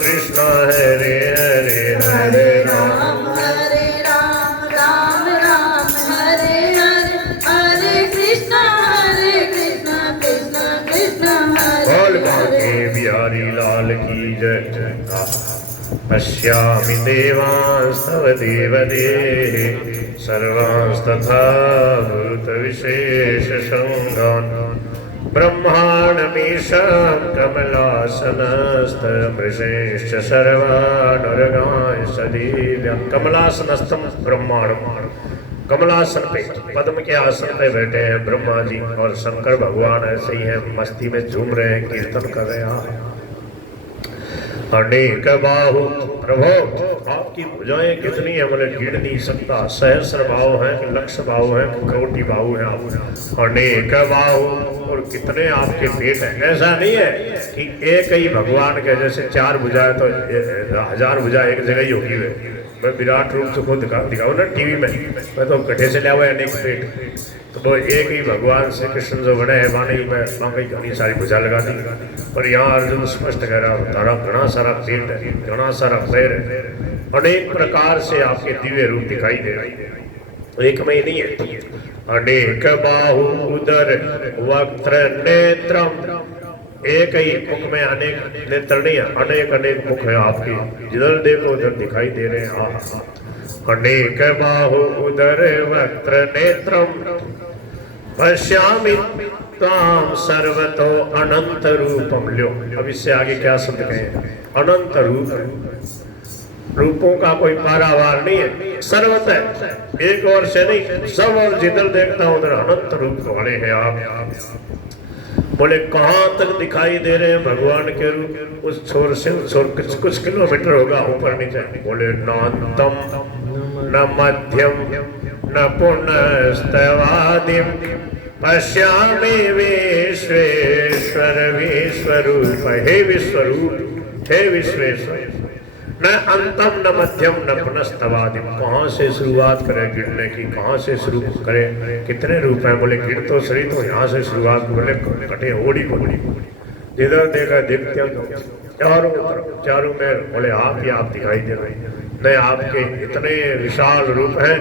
कृष्ण हरे हरे हरे राम हरे राम राम राम हरे हरे हरे कृष्ण कृष्ण कृष्ण हरे बोल बांके बिहारी लाल की जय। पश्यामि देवांस्तव देवदेः सर्वांस्तथा भूतविशेषशृङ्गान् ब्रह्माण्डमीशं कमलासनस्थमृषेश्च सर्वानुरगांश्च दिव्यं। कमलासनस्थम ब्रह्मांड, कमलासन पे पद्म के आसन पे बैठे हैं ब्रह्मा जी और शंकर भगवान ऐसे ही हैं, मस्ती में झूम रहे हैं, कीर्तन कर रहे हैं। अनेक बाहु प्रभु आपकी भुजाएं कितनी है, मतलब गिन नहीं सकता। सहस्र बाहु हैं कि लक्ष बाहु हैं, कोटि बाहु हैं आप। अनेक बाहु, और कितने आपके पेट हैं। ऐसा नहीं है कि एक ही भगवान के जैसे चार भुजाएं तो 1000 भुजा एक जगह ही होगी। मैं विराट रूप से खुद दिखाऊँ ना टीवी में, मैं तो कटे से लिया हुआ अनेक पेट। तो वो एक ही भगवान श्री कृष्ण जो बने हैं वाणी में बाकी घनी सारी भुजा लगा दी। और यहाँ अर्जुन स्पष्ट कह रहा तारा घना सारा पेट है, घना सारा पैर है, अनेक प्रकार से आपके दिव्य रूप दिखाई दे रही है, एक में ही नहीं है। अनेक बाहु उदर वक्त्र नेत्रम, एक ही मुख में अनेक नेत्र नहीं है, अनेक अनेक मुख है आपके, जिधर देखो उधर दिखाई दे रहे हैं। अनेक बाहु उदर वक्त्र नेत्रम पश्यामि ताम सर्वतो अनंत रूपम। लो अब इससे आगे क्या शब्द कहें, अनंत रूप। रूपों का कोई पारावार नहीं है, सर्वत है, एक और से नहीं, सब और जिधर देखता हूं उधर अनंत रूप वाले हैं आप। बोले कहाँ तक दिखाई दे रहे हैं भगवान के रूप, उस छोर से उस छोर कुछ किलोमीटर होगा ऊपर नीचे। बोले नान्तम न मध्यम न पुनस्तवादिम पश्यामि विश्वेश्वर विश्वरूप। हे विश्वरूप, हे विश्वेश्वर, न अंतम न मध्यम न पुनस्तवादिम। कहाँ से शुरुआत करें गिरने की, कहाँ से शुरू करें, कितने रूप हैं। बोले गिर तो सही, तो यहाँ से शुरुआत। बोले कटे ओड़ी बोली, जिधर देखा दिखते चारों में बोले आप ही आप दिखाई दे रहे हैं। नहीं आपके इतने विशाल रूप हैं,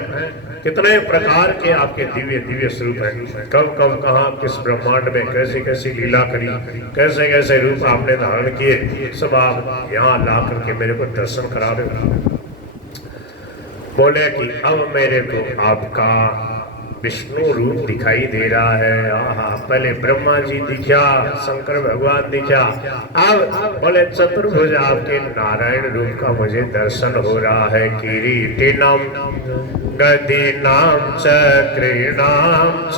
कितने प्रकार के आपके दिव्य दिव्य स्वरूप हैं। कब कब कहाँ किस ब्रह्मांड में कैसी कैसी लीला करी, कैसे कैसे रूप आपने धारण किए, सब आप यहाँ ला करके मेरे को दर्शन करा रहे हो। बोले कि अब मेरे को आपका विष्णु रूप दिखाई दे रहा है। आहा, पहले ब्रह्मा जी दिखा, शंकर भगवान दिखा, अब बोले चतुर्भुज आपके नारायण रूप का मुझे दर्शन हो रहा है। किरीटिनम गदीनाम चक्रीणाम च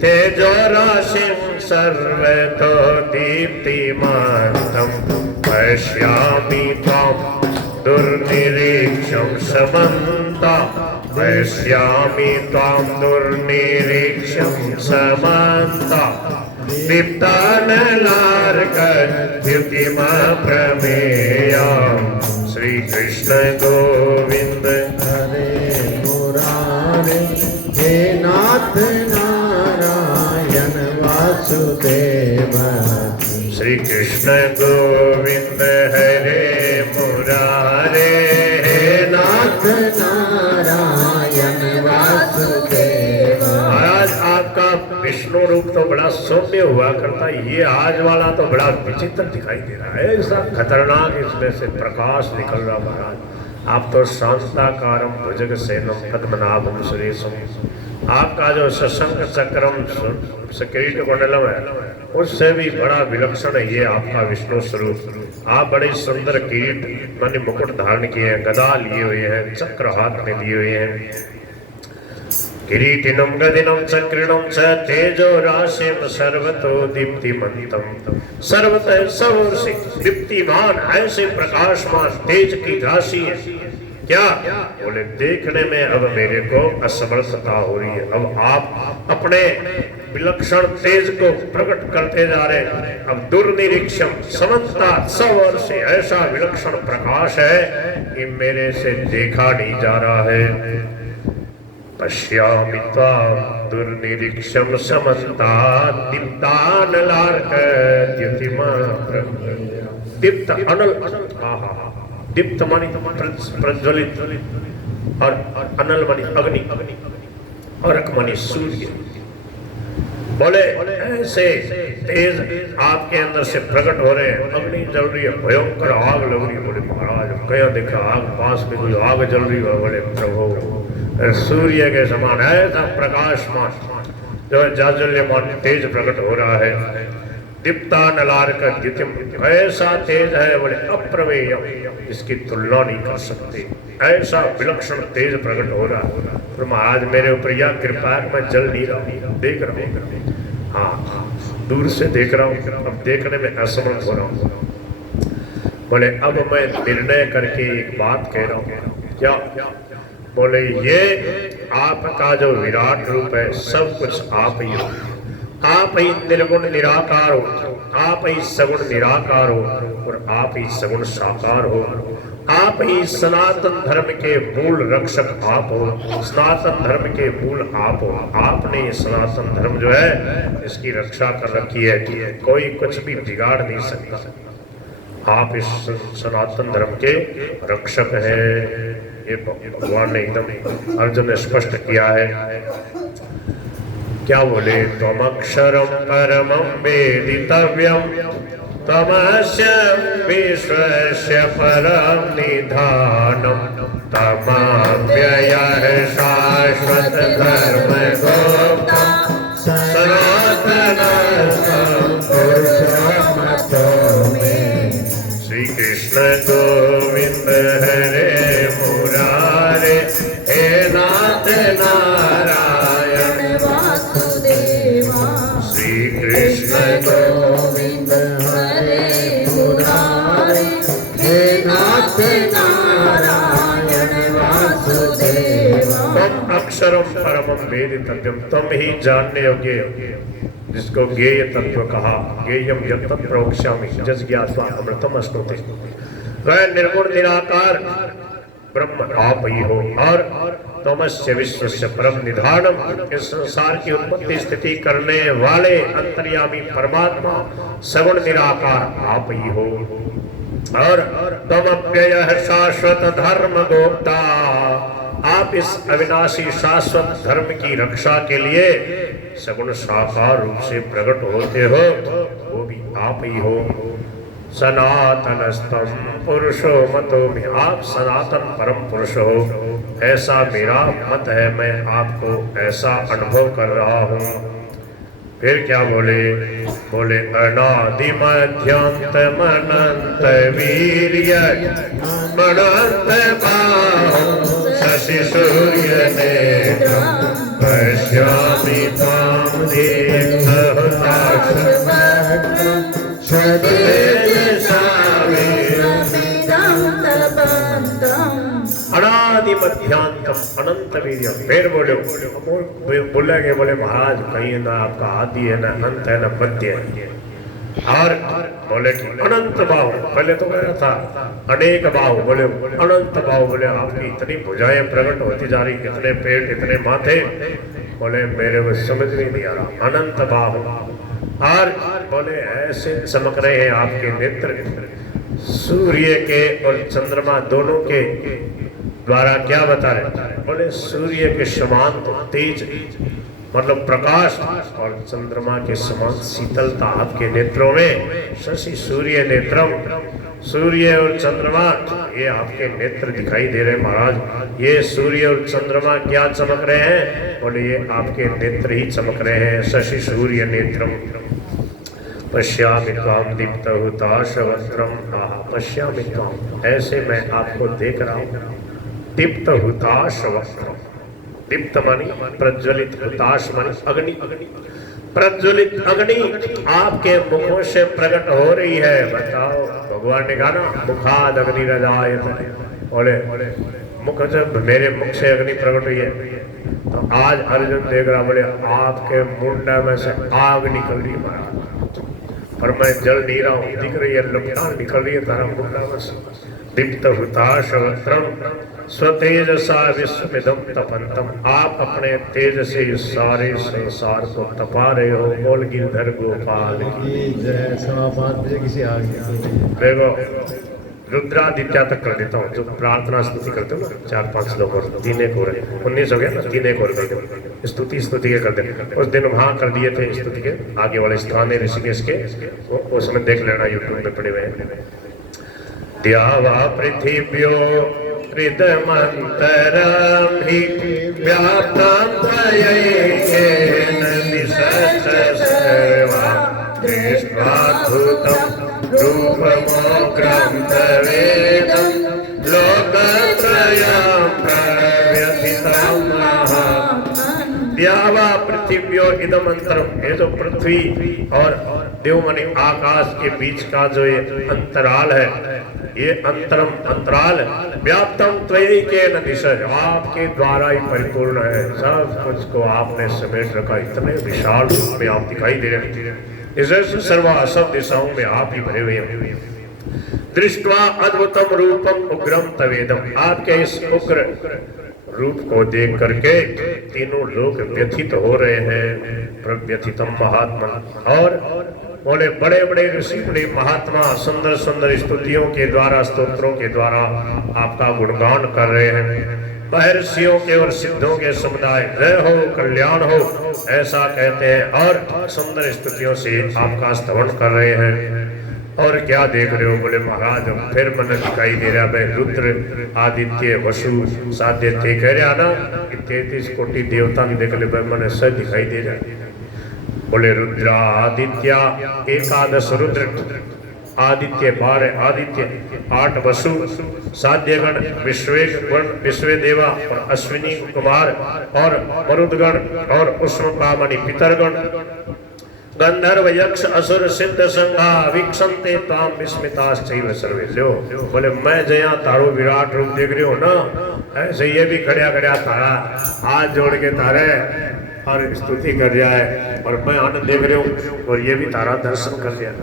तेजो राशिं सर्वतो दीप्तिमानम् पश्यामि त्वां दुर्निरीक्षं समन्ता पश्यामि त्वां दुर्निरीक्षं समन्ता दीप्तानलार्कद्युतिमप्रमेयं। श्री कृष्ण गोविंद हरे मुरारे, हे नाथ नारायण वासुदेव। श्री कृष्ण गोविंद हरे मुरारे, हे नाथ नारायण वासुदेव। महाराज आपका विष्णु रूप तो बड़ा सौम्य हुआ करता, ये आज वाला तो बड़ा विचित्र दिखाई दे रहा है, ऐसा खतरनाक इसमें से प्रकाश निकल रहा। महाराज आप तो शांताकारम भुजग सेनम पद्मनाभम सुरेशम, आपका जो सशंक चक्रम किरीट कुंडलम है उससे भी बड़ा विलक्षण है ये आपका विष्णु स्वरूप। आप बड़े सुंदर किरीट माने मुकुट धारण किए हैं, गदा लिए हुए हैं, चक्र हाथ में लिए हुए हैं। किरीटिनम गदिनम चक्रिणम च तेजो राशिम सर्वतो दीप्तिमंतम। सर्वतः सब ओर से दीप्तिमान ऐसे प्रकाशमान तेज की राशि है। क्या बोले देखने में अब मेरे को असमर्थता हो रही है, अब आप अपने विलक्षण तेज को प्रकट करते जा रहे हैं। अब दुर्निरीक्षम समन्ता सब ओर से ऐसा विलक्षण प्रकाश है कि मेरे से देखा नहीं जा रहा है। पश्यामि त्वां दुर्निरीक्षम समन्ता दीप्तानलार्क द्युतिमा दीप्त अनल दीप्त मानी प्रज्वलित और अनल मानी अग्नि और अक मानी सूर्य। बोले ऐसे तेज आपके अंदर से प्रकट हो रहे हैं, अग्नि जल रही है, भयंकर आग लग रही है। बोले महाराज कया देखा आग, पास में कोई आग जल रही है। बोले प्रभु सूर्य के समान ऐसा प्रकाशमान जो है जाज्वल्यमान तेज प्रकट हो रहा है। दीप्तानलार्क द्युतिम ऐसा तेज है, बोले अप्रमेय, इसकी तुलना नहीं कर सकते। ऐसा विलक्षण तेज प्रकट हो रहा है। पर महाराज मेरे ऊपर यह कृपा है, मैं जल नहीं रहा हूँ, देख रहा हूँ। हाँ दूर से देख रहा हूँ, अब देखने में असमर्थ हो रहा हूँ। बोले अब मैं निर्णय करके एक बात कह रहा हूँ। क्या? बोले ये आपका जो विराट रूप है सब कुछ आप ही हो। आप ही निर्गुण निराकार हो, आप ही सगुण निराकार हो और आप ही सगुण साकार हो। आप ही सनातन धर्म के मूल रक्षक आप हो, सनातन धर्म के मूल आप हो। आपने ये सनातन धर्म जो है इसकी रक्षा कर रखी है, कोई कुछ भी बिगाड़ नहीं सकता। आप इस सनातन धर्म के रक्षक हैं। ये भगवान ने एकदम अर्जुन ने स्पष्ट किया है। क्या बोले? त्वमक्षरं परमं वेदितव्यं तमस्य विश्वस्य परं निधानं तमाव्ययः शाश्वत धर्मगोप्ता सनातनं पुरुषोत्तमो मे। श्री कृष्ण गोविंद हरे मुरारे, हे नाथ नारायण श्री कृष्ण गोविंद हरे मुरारे, हे नाथ नारायण वासुदेवा। तम अक्षरम परमं वेदितव्यम, तुम ही जानने योग्य जिसको ज्ञेय तत्व कहा। ज्ञेयम यत् प्रवक्ष्यामि जस ज्ञात्वा अमृतम अश्नुते। वह निर्गुण निराकार ब्रह्म आप ही हो और तमस्य विश्वस्य परम निधानम, इस संसार की उत्पत्ति स्थिति करने वाले अंतर्यामी परमात्मा सगुण निराकार आप ही हो। और तमव्ययः शाश्वत धर्म गोप्ता, आप इस अविनाशी शाश्वत धर्म की रक्षा के लिए सगुण साकार रूप से प्रकट होते हो, वो भी आप ही हो। सनातनस्तम पुरुषो मतो में, आप सनातन परम पुरुष हो, ऐसा मेरा मत है। मैं आपको ऐसा अनुभव कर रहा हूँ। फिर क्या बोले? बोले अनादि मध्यांत मनंत वीर्य मनंत बाहु शशि सूर्य नेत्रं पश्यामि त्वां दीप्तहुताशवक्त्रं अनादि मध्यांतम अनंत वीर्य। फिर बोले बोले महाराज कहीं ना आपका आदि है ना अंत है ना मध्य है। और बोले कि अनंत बाहु, पहले तो कह था अनेक बाहु, बोले अनंत बाहु। बोले आपकी इतनी भुजाएं प्रकट होती जा रही, कितने पेट इतने माथे। बोले मेरे को समझ नहीं आ रहा। अनंत बाहु और बोले ऐसे चमक रहे हैं आपके नेत्र, सूर्य के और चंद्रमा दोनों के द्वारा। क्या बता रहे? बोले सूर्य के समान तो तेज मतलब प्रकाश और चंद्रमा के समान शीतलता आपके नेत्रों में। शशि सूर्य नेत्रम, सूर्य और चंद्रमा ये आपके नेत्र दिखाई दे रहे हैं महाराज। ये सूर्य और चंद्रमा क्या चमक रहे हैं? बोले ये आपके नेत्र ही चमक रहे हैं। शशि सूर्य नेत्रम पश्यामि त्वां दीप्तहुताशवक्त्रं, पश्यामि त्वां, ऐसे मैं आपको देख रहा हूँ। दीप्तहुताशवक्त्रं, दीप्त मानी प्रज्वलित, हुताश मानी अग्नि। प्रज्वलित अग्नि आपके मुखों से प्रकट हो रही है। बताओ, भगवान ने कहा ना मुखाद अग्नि रजायते। बोले मुख से, मेरे मुख से अग्नि प्रकट हुई है। तो आज अर्जुन देख रहा, बोले आपके मुंडा में से आग निकल रही है, पर मैं जल नहीं रहा हूँ। दिख रही है लपटान निकल रही है तारा मुंडा में से। दीप्त हुताशवक्त्रं स्वतेजसा विश्वमिदं तपंतम, आप अपने तेज से इस सारे संसार को तपा रहे हो। बोल गिरधर गोपाल की जय। समापात किसी आ गया। देखो रुद्रादित्य तक कर देता हूँ, जो प्रार्थना स्तुति करते हो ना, 4-5 लोग और 3 एक और 19 हो गया ना, 3 एक और कर दो स्तुति के कर दे। उस दिन वहाँ कर दिए थे स्तुति के आगे वाले स्थान है ऋषिकेश के, उसमें देख लेना, यूट्यूब में पड़े हुए हैं। द्यावा पृथिव्यो हृदमन्तरं हि व्याप्तं त्वयैकेन दिशश्च सर्वाः दृष्ट्वाद्भुतं रूपमोग्रं तवेदं लोकत्रयं प्रव्यथितं महान्। द्यावा पृथिव्यो इदम अंतरम, ये जो पृथ्वी और देवमणि आकाश के बीच का जो ये अंतराल है, ये अंतराल व्याप्तम त्वयैकेन दिशः, आपके द्वारा ही परिपूर्ण है। सब कुछ को आपने समेट रखा, इतने विशाल रूप में आप दिखाई दे रहे हैं। सर्वा सब दिशाओं में आप ही भरे हुए हैं। दृष्ट्वा अद्भुतम रूपम उग्रम तवेदम, आपके इस उग्र रूप को देख करके तीनों लोग व्यथित हो रहे हैं। प्रव्यथितम महात्मा, और बोले बड़े बड़े ऋषि बड़े महात्मा सुंदर सुंदर स्तुतियों के द्वारा, स्तोत्रों के द्वारा आपका गुणगान कर रहे हैं। महर्षियों के और सिद्धों के समुदाय जय हो कल्याण हो ऐसा कहते हैं, और सुंदर स्तुतियों से आपका स्तवन कर रहे हैं। और क्या देख रहे हो? बोले महाराज फिर मन दिखाई दे रहा है, रुद्र आदित्य वसु साध्य थे कह रहा ना कि 33 कोटि देवता ने देख ले, मन से दिखाई दे रहा है। बोले रुद्र आदित्य एकादश रुद्र, आदित्य 12 आदित्य, 8 वसु, साध्यगण, विश्वे देवा और अश्विनी कुमार और मरुदगण और उष्णपामणि पितरगण, गंधर्व यक्ष असुर सिद्ध संघा वीक्षन्ते ताम विस्मिताश्चैव सर्वे। लो बोले मैं जया तारो विराट रूप देख रही हो ना, ऐसे ये भी खड़ा तारा हाथ जोड़ के तारे और स्तुति कर रहा है, और मैं आनंद देख रही हूँ और ये भी तारा दर्शन कर रहा है।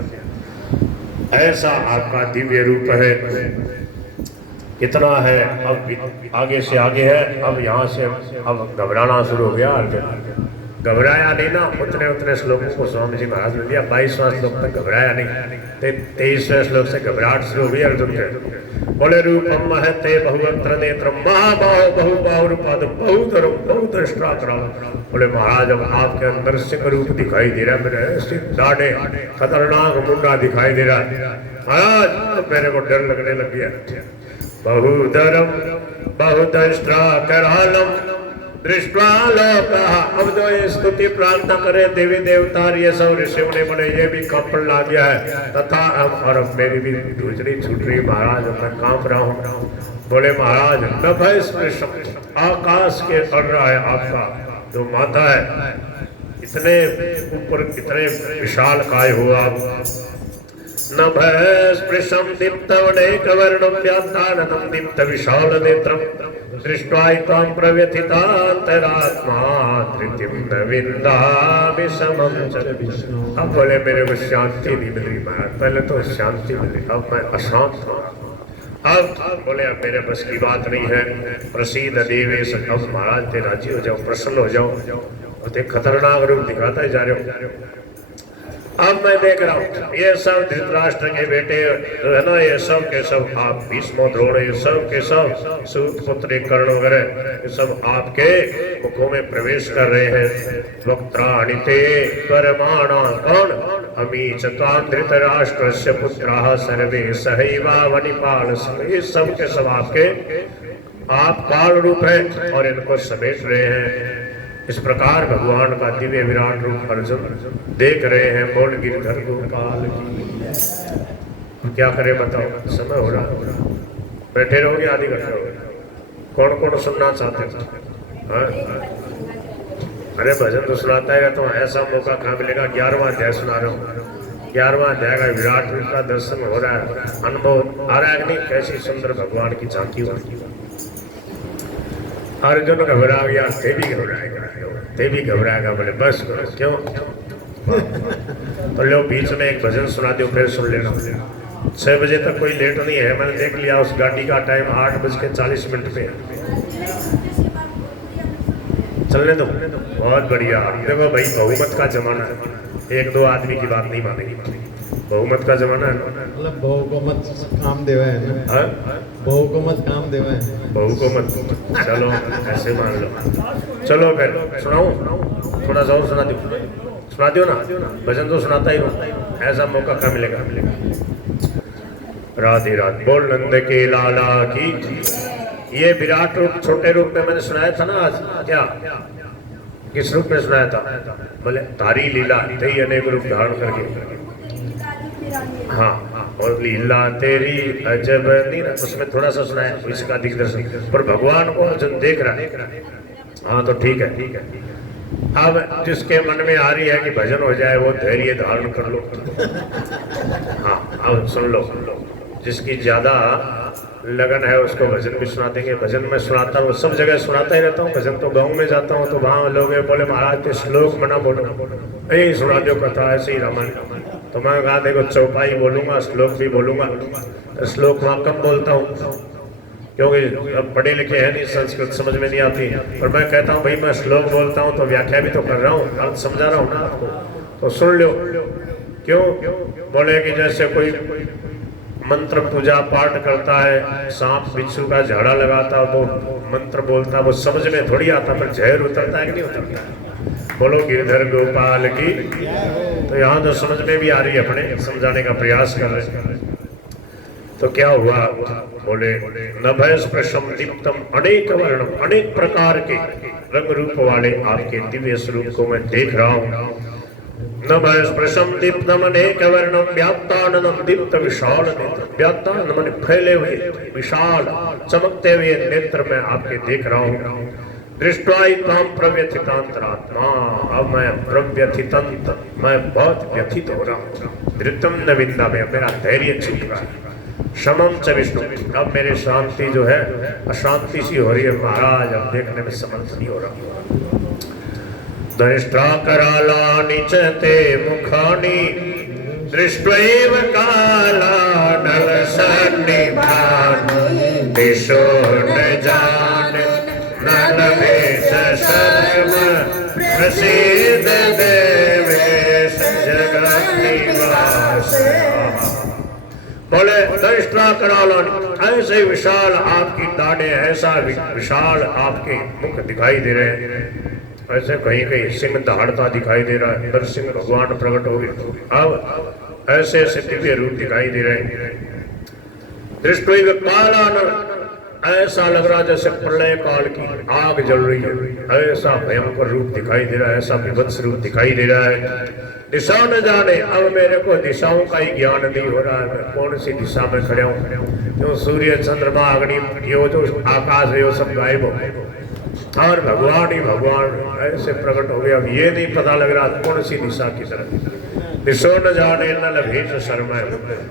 ऐसा आपका दिव्य रूप है। कितना है, अब आगे से आगे है, अब यहाँ से अब घबराना शुरू हो गया। घबराया नहीं ना, उतने श्लोकों को स्वामी जी महाराज ने दिया। 22वां श्लोक तक घबराया नहीं, 23वें श्लोक से घबराहट शुरू हुई अर्जुन के। बोले रूपम महते बहुवक्त्र नेत्रम महाबाहो बहुबाहुरुपादम बहुधरम बहुदृष्टाकरम। बोले महाराज अब आपके अंदर सिंह रूप दिखाई दे रहा है, मेरे दाढ़े खतरनाक मुंडा दिखाई दे रहा है। महाराज मेरे को डर लगने लग गया। बहुधरम बहुदृष्टाकरालम दृष्टवा लोका, अब जो ये स्तुति प्रार्थना करे देवी देवता ये सब ऋषियों ने, बोले ये भी कंपन ला गया है तथा और अब मेरी भी दूसरी छूट रही महाराज, मैं कांप रहा हूँ। बोले महाराज नभः स्पृशम, आकाश के बढ़ रहा है आपका जो माथा है, इतने ऊपर इतने विशाल काय हो आप। नभः स्पृशम दीप्तवनेकवर्णं व्यात्ताननं दीप्त विशाल नेत्रम दृष्ट्वा त्वां प्रव्यथितान्तरात्मा धृतिं न विन्दामि समं च। अब बोले मेरे को शांति नहीं मिली महाराज, पहले तो शांति मिली, अब मैं अशांत हूँ। अब बोले अब मेरे बस की बात नहीं है। प्रसीद देवेश, अब महाराज ते राजी हो जाओ, प्रसन्न हो जाओ। और ते खतरनाक रूप दिखाता जा रहे हो। अब मैं देख रहा हूँ ये सब धृतराष्ट्र के बेटे है ना, ये सब के सब आप भीष्म द्रोण, ये सब के सब सूत पुत्र कर्ण वगैरह ये सब आपके मुखों में प्रवेश कर रहे हैं। वक्त्राणि ते परमाणा कौन अमी चतान धृतराष्ट्रस्य पुत्राः सर्वे सहैवावनिपाल, ये सब के सब आपके आप काल रूप है और इनको समेट रहे हैं। इस प्रकार भगवान का दिव्य विराट रूप अर्जुन देख रहे हैं। बोल गिरधर गोपाल की। क्या करें बताओ, समय हो रहा, बैठे रहोगे आधी घंटा हो गया। कौन कौन सुनना चाहते हैं? अरे भजन तो सुनाता है तो ऐसा मौका कहाँ मिलेगा। 11वां अध्याय सुना रहा हूँ। 11वां अध्याय का विराट रूप का दर्शन हो रहा है, अनुभव आ रहा है कि नहीं, कैसी सुंदर भगवान की झांकी हो रही है। अर्जुन घबरा गया, ते भी घबराएगा, ते भी घबराएगा। बोले बस करो, क्यों? तो लो बीच में एक भजन सुना दो, फिर सुन लेना। 6 बजे तक कोई लेट नहीं है, मैंने देख लिया उस गाड़ी का टाइम 8:40 पे है। चलने दो, बहुत बढ़िया। देखो भाई बहुमत का जमाना है, 1-2 आदमी की बात नहीं मानेगी, बहुमत का जमाना है। मतलब बहू को मत काम देवा है ना, हाँ? बहू को मत काम देवा है, बहू को मत, चलो ऐसे मान लो। चलो फिर सुनाऊं, थोड़ा सा और सुना दो ना, भजन तो सुनाता ही हूँ, ऐसा मौका कहाँ मिलेगा। राधे राधे, बोल नंद के लाला की। ये विराट रूप छोटे रूप में मैंने सुनाया था ना आज, क्या किस रूप में सुनाया था? बोले तारी लीला तेरी अनेक रूप धारण करके, हाँ, और लीला तेरी अजब नहीं, उसमें थोड़ा सा सुनाया, इसका दिग्दर्शन पर भगवान को जब देख रहा है। हाँ तो ठीक है। अब जिसके मन में आ रही है कि भजन हो जाए वो धैर्य धारण कर लो। हाँ अब सुन लो, जिसकी ज्यादा लगन है उसको भजन भी सुना देंगे। भजन में सुनाता हूँ, सब जगह सुनाता ही रहता हूँ भजन। तो गाँव में जाता हूँ तो वहाँ लोग बोले महाराज तो श्लोक मना बोलो, यही सुना दो कथा ऐसे ही रामायण। तो मैं कहा देखो चौपाई बोलूँगा, श्लोक भी बोलूँगा। श्लोक वहाँ कम बोलता हूँ क्योंकि अब पढ़े लिखे हैं नहीं, संस्कृत समझ में नहीं आती। और मैं कहता हूँ भाई मैं श्लोक बोलता हूँ तो व्याख्या भी तो कर रहा हूँ, अर्थ समझा रहा हूँ ना आपको, तो सुन लो। क्यों? बोले कि जैसे कोई मंत्र पूजा पाठ करता है, सांप बिच्छू का झाड़ा लगाता है, वो मंत्र बोलता है, वो समझ में थोड़ी आता, पर जहर उतरता है कि नहीं उतरता? बोलो गिरधर गोपाल की। तो यहाँ तो समझ में भी आ रही है, अपने समझाने का प्रयास कर रहे हैं। तो क्या हुआ? बोले नभय स्पृशम दीप्तम अनेक वर्णम, अनेक प्रकार के रंग रूप वाले आपके दिव्य स्वरूप को मैं देख रहा हूँ। नभय स्पृशम दीप्तम अनेक वर्णम व्याप्ताननम दीप्त विशाल नेत्र, व्याप्तान माने फैले हुए विशाल चमकते हुए नेत्र में आपके देख रहा हूँ। दृष्टवाई ताम प्रव्यथितांतरात्मा, अब मैं प्रव्यथितंत, मैं बहुत व्यथित हो रहा हूँ। धृतम न विंदा में मेरा धैर्य छूट रहा है। शमम च विष्णु, अब मेरी शांति जो है अशांति सी हो रही है महाराज, अब देखने में समर्थ नहीं हो रहा। दृष्टा करालानि च ते मुखानि दृष्ट्वैव कालानल सन्निभानि, दिशो न जाने न लभेश शर्म, प्रसीद देवेश जगन्निवास। बोले दृष्टा करालानि, ऐसे विशाल आपकी दाढ़ें, ऐसा विशाल आपके मुख दिखाई दे रहे हैं, ऐसे कहीं कहीं सिंह दहाड़ता दिखाई दे रहा है, नरसिंह भगवान प्रकट हो गए। अब ऐसे ऐसे दिव्य रूप दिखाई दे रहे हैं। दृष्टि कालानल, ऐसा लग रहा जैसे प्रलय काल की आग जल रही है, ऐसा भयंकर रूप दिखाई दे रहा है, ऐसा विभत्स रूप दिखाई दे रहा है। दिशा न जाने, अब मेरे को दिशाओं का ही ज्ञान नहीं हो रहा है, मैं कौन सी दिशा में खड़े हूँ। जो सूर्य चंद्रमा अग्नि यो जो आकाश है वो सब गायब हो गए और भगवान ही भगवान ऐसे प्रकट हो गए। अब ये नहीं पता लग रहा कौन सी दिशा की तरफ। दिशो न जाने न लभेश शर्मा,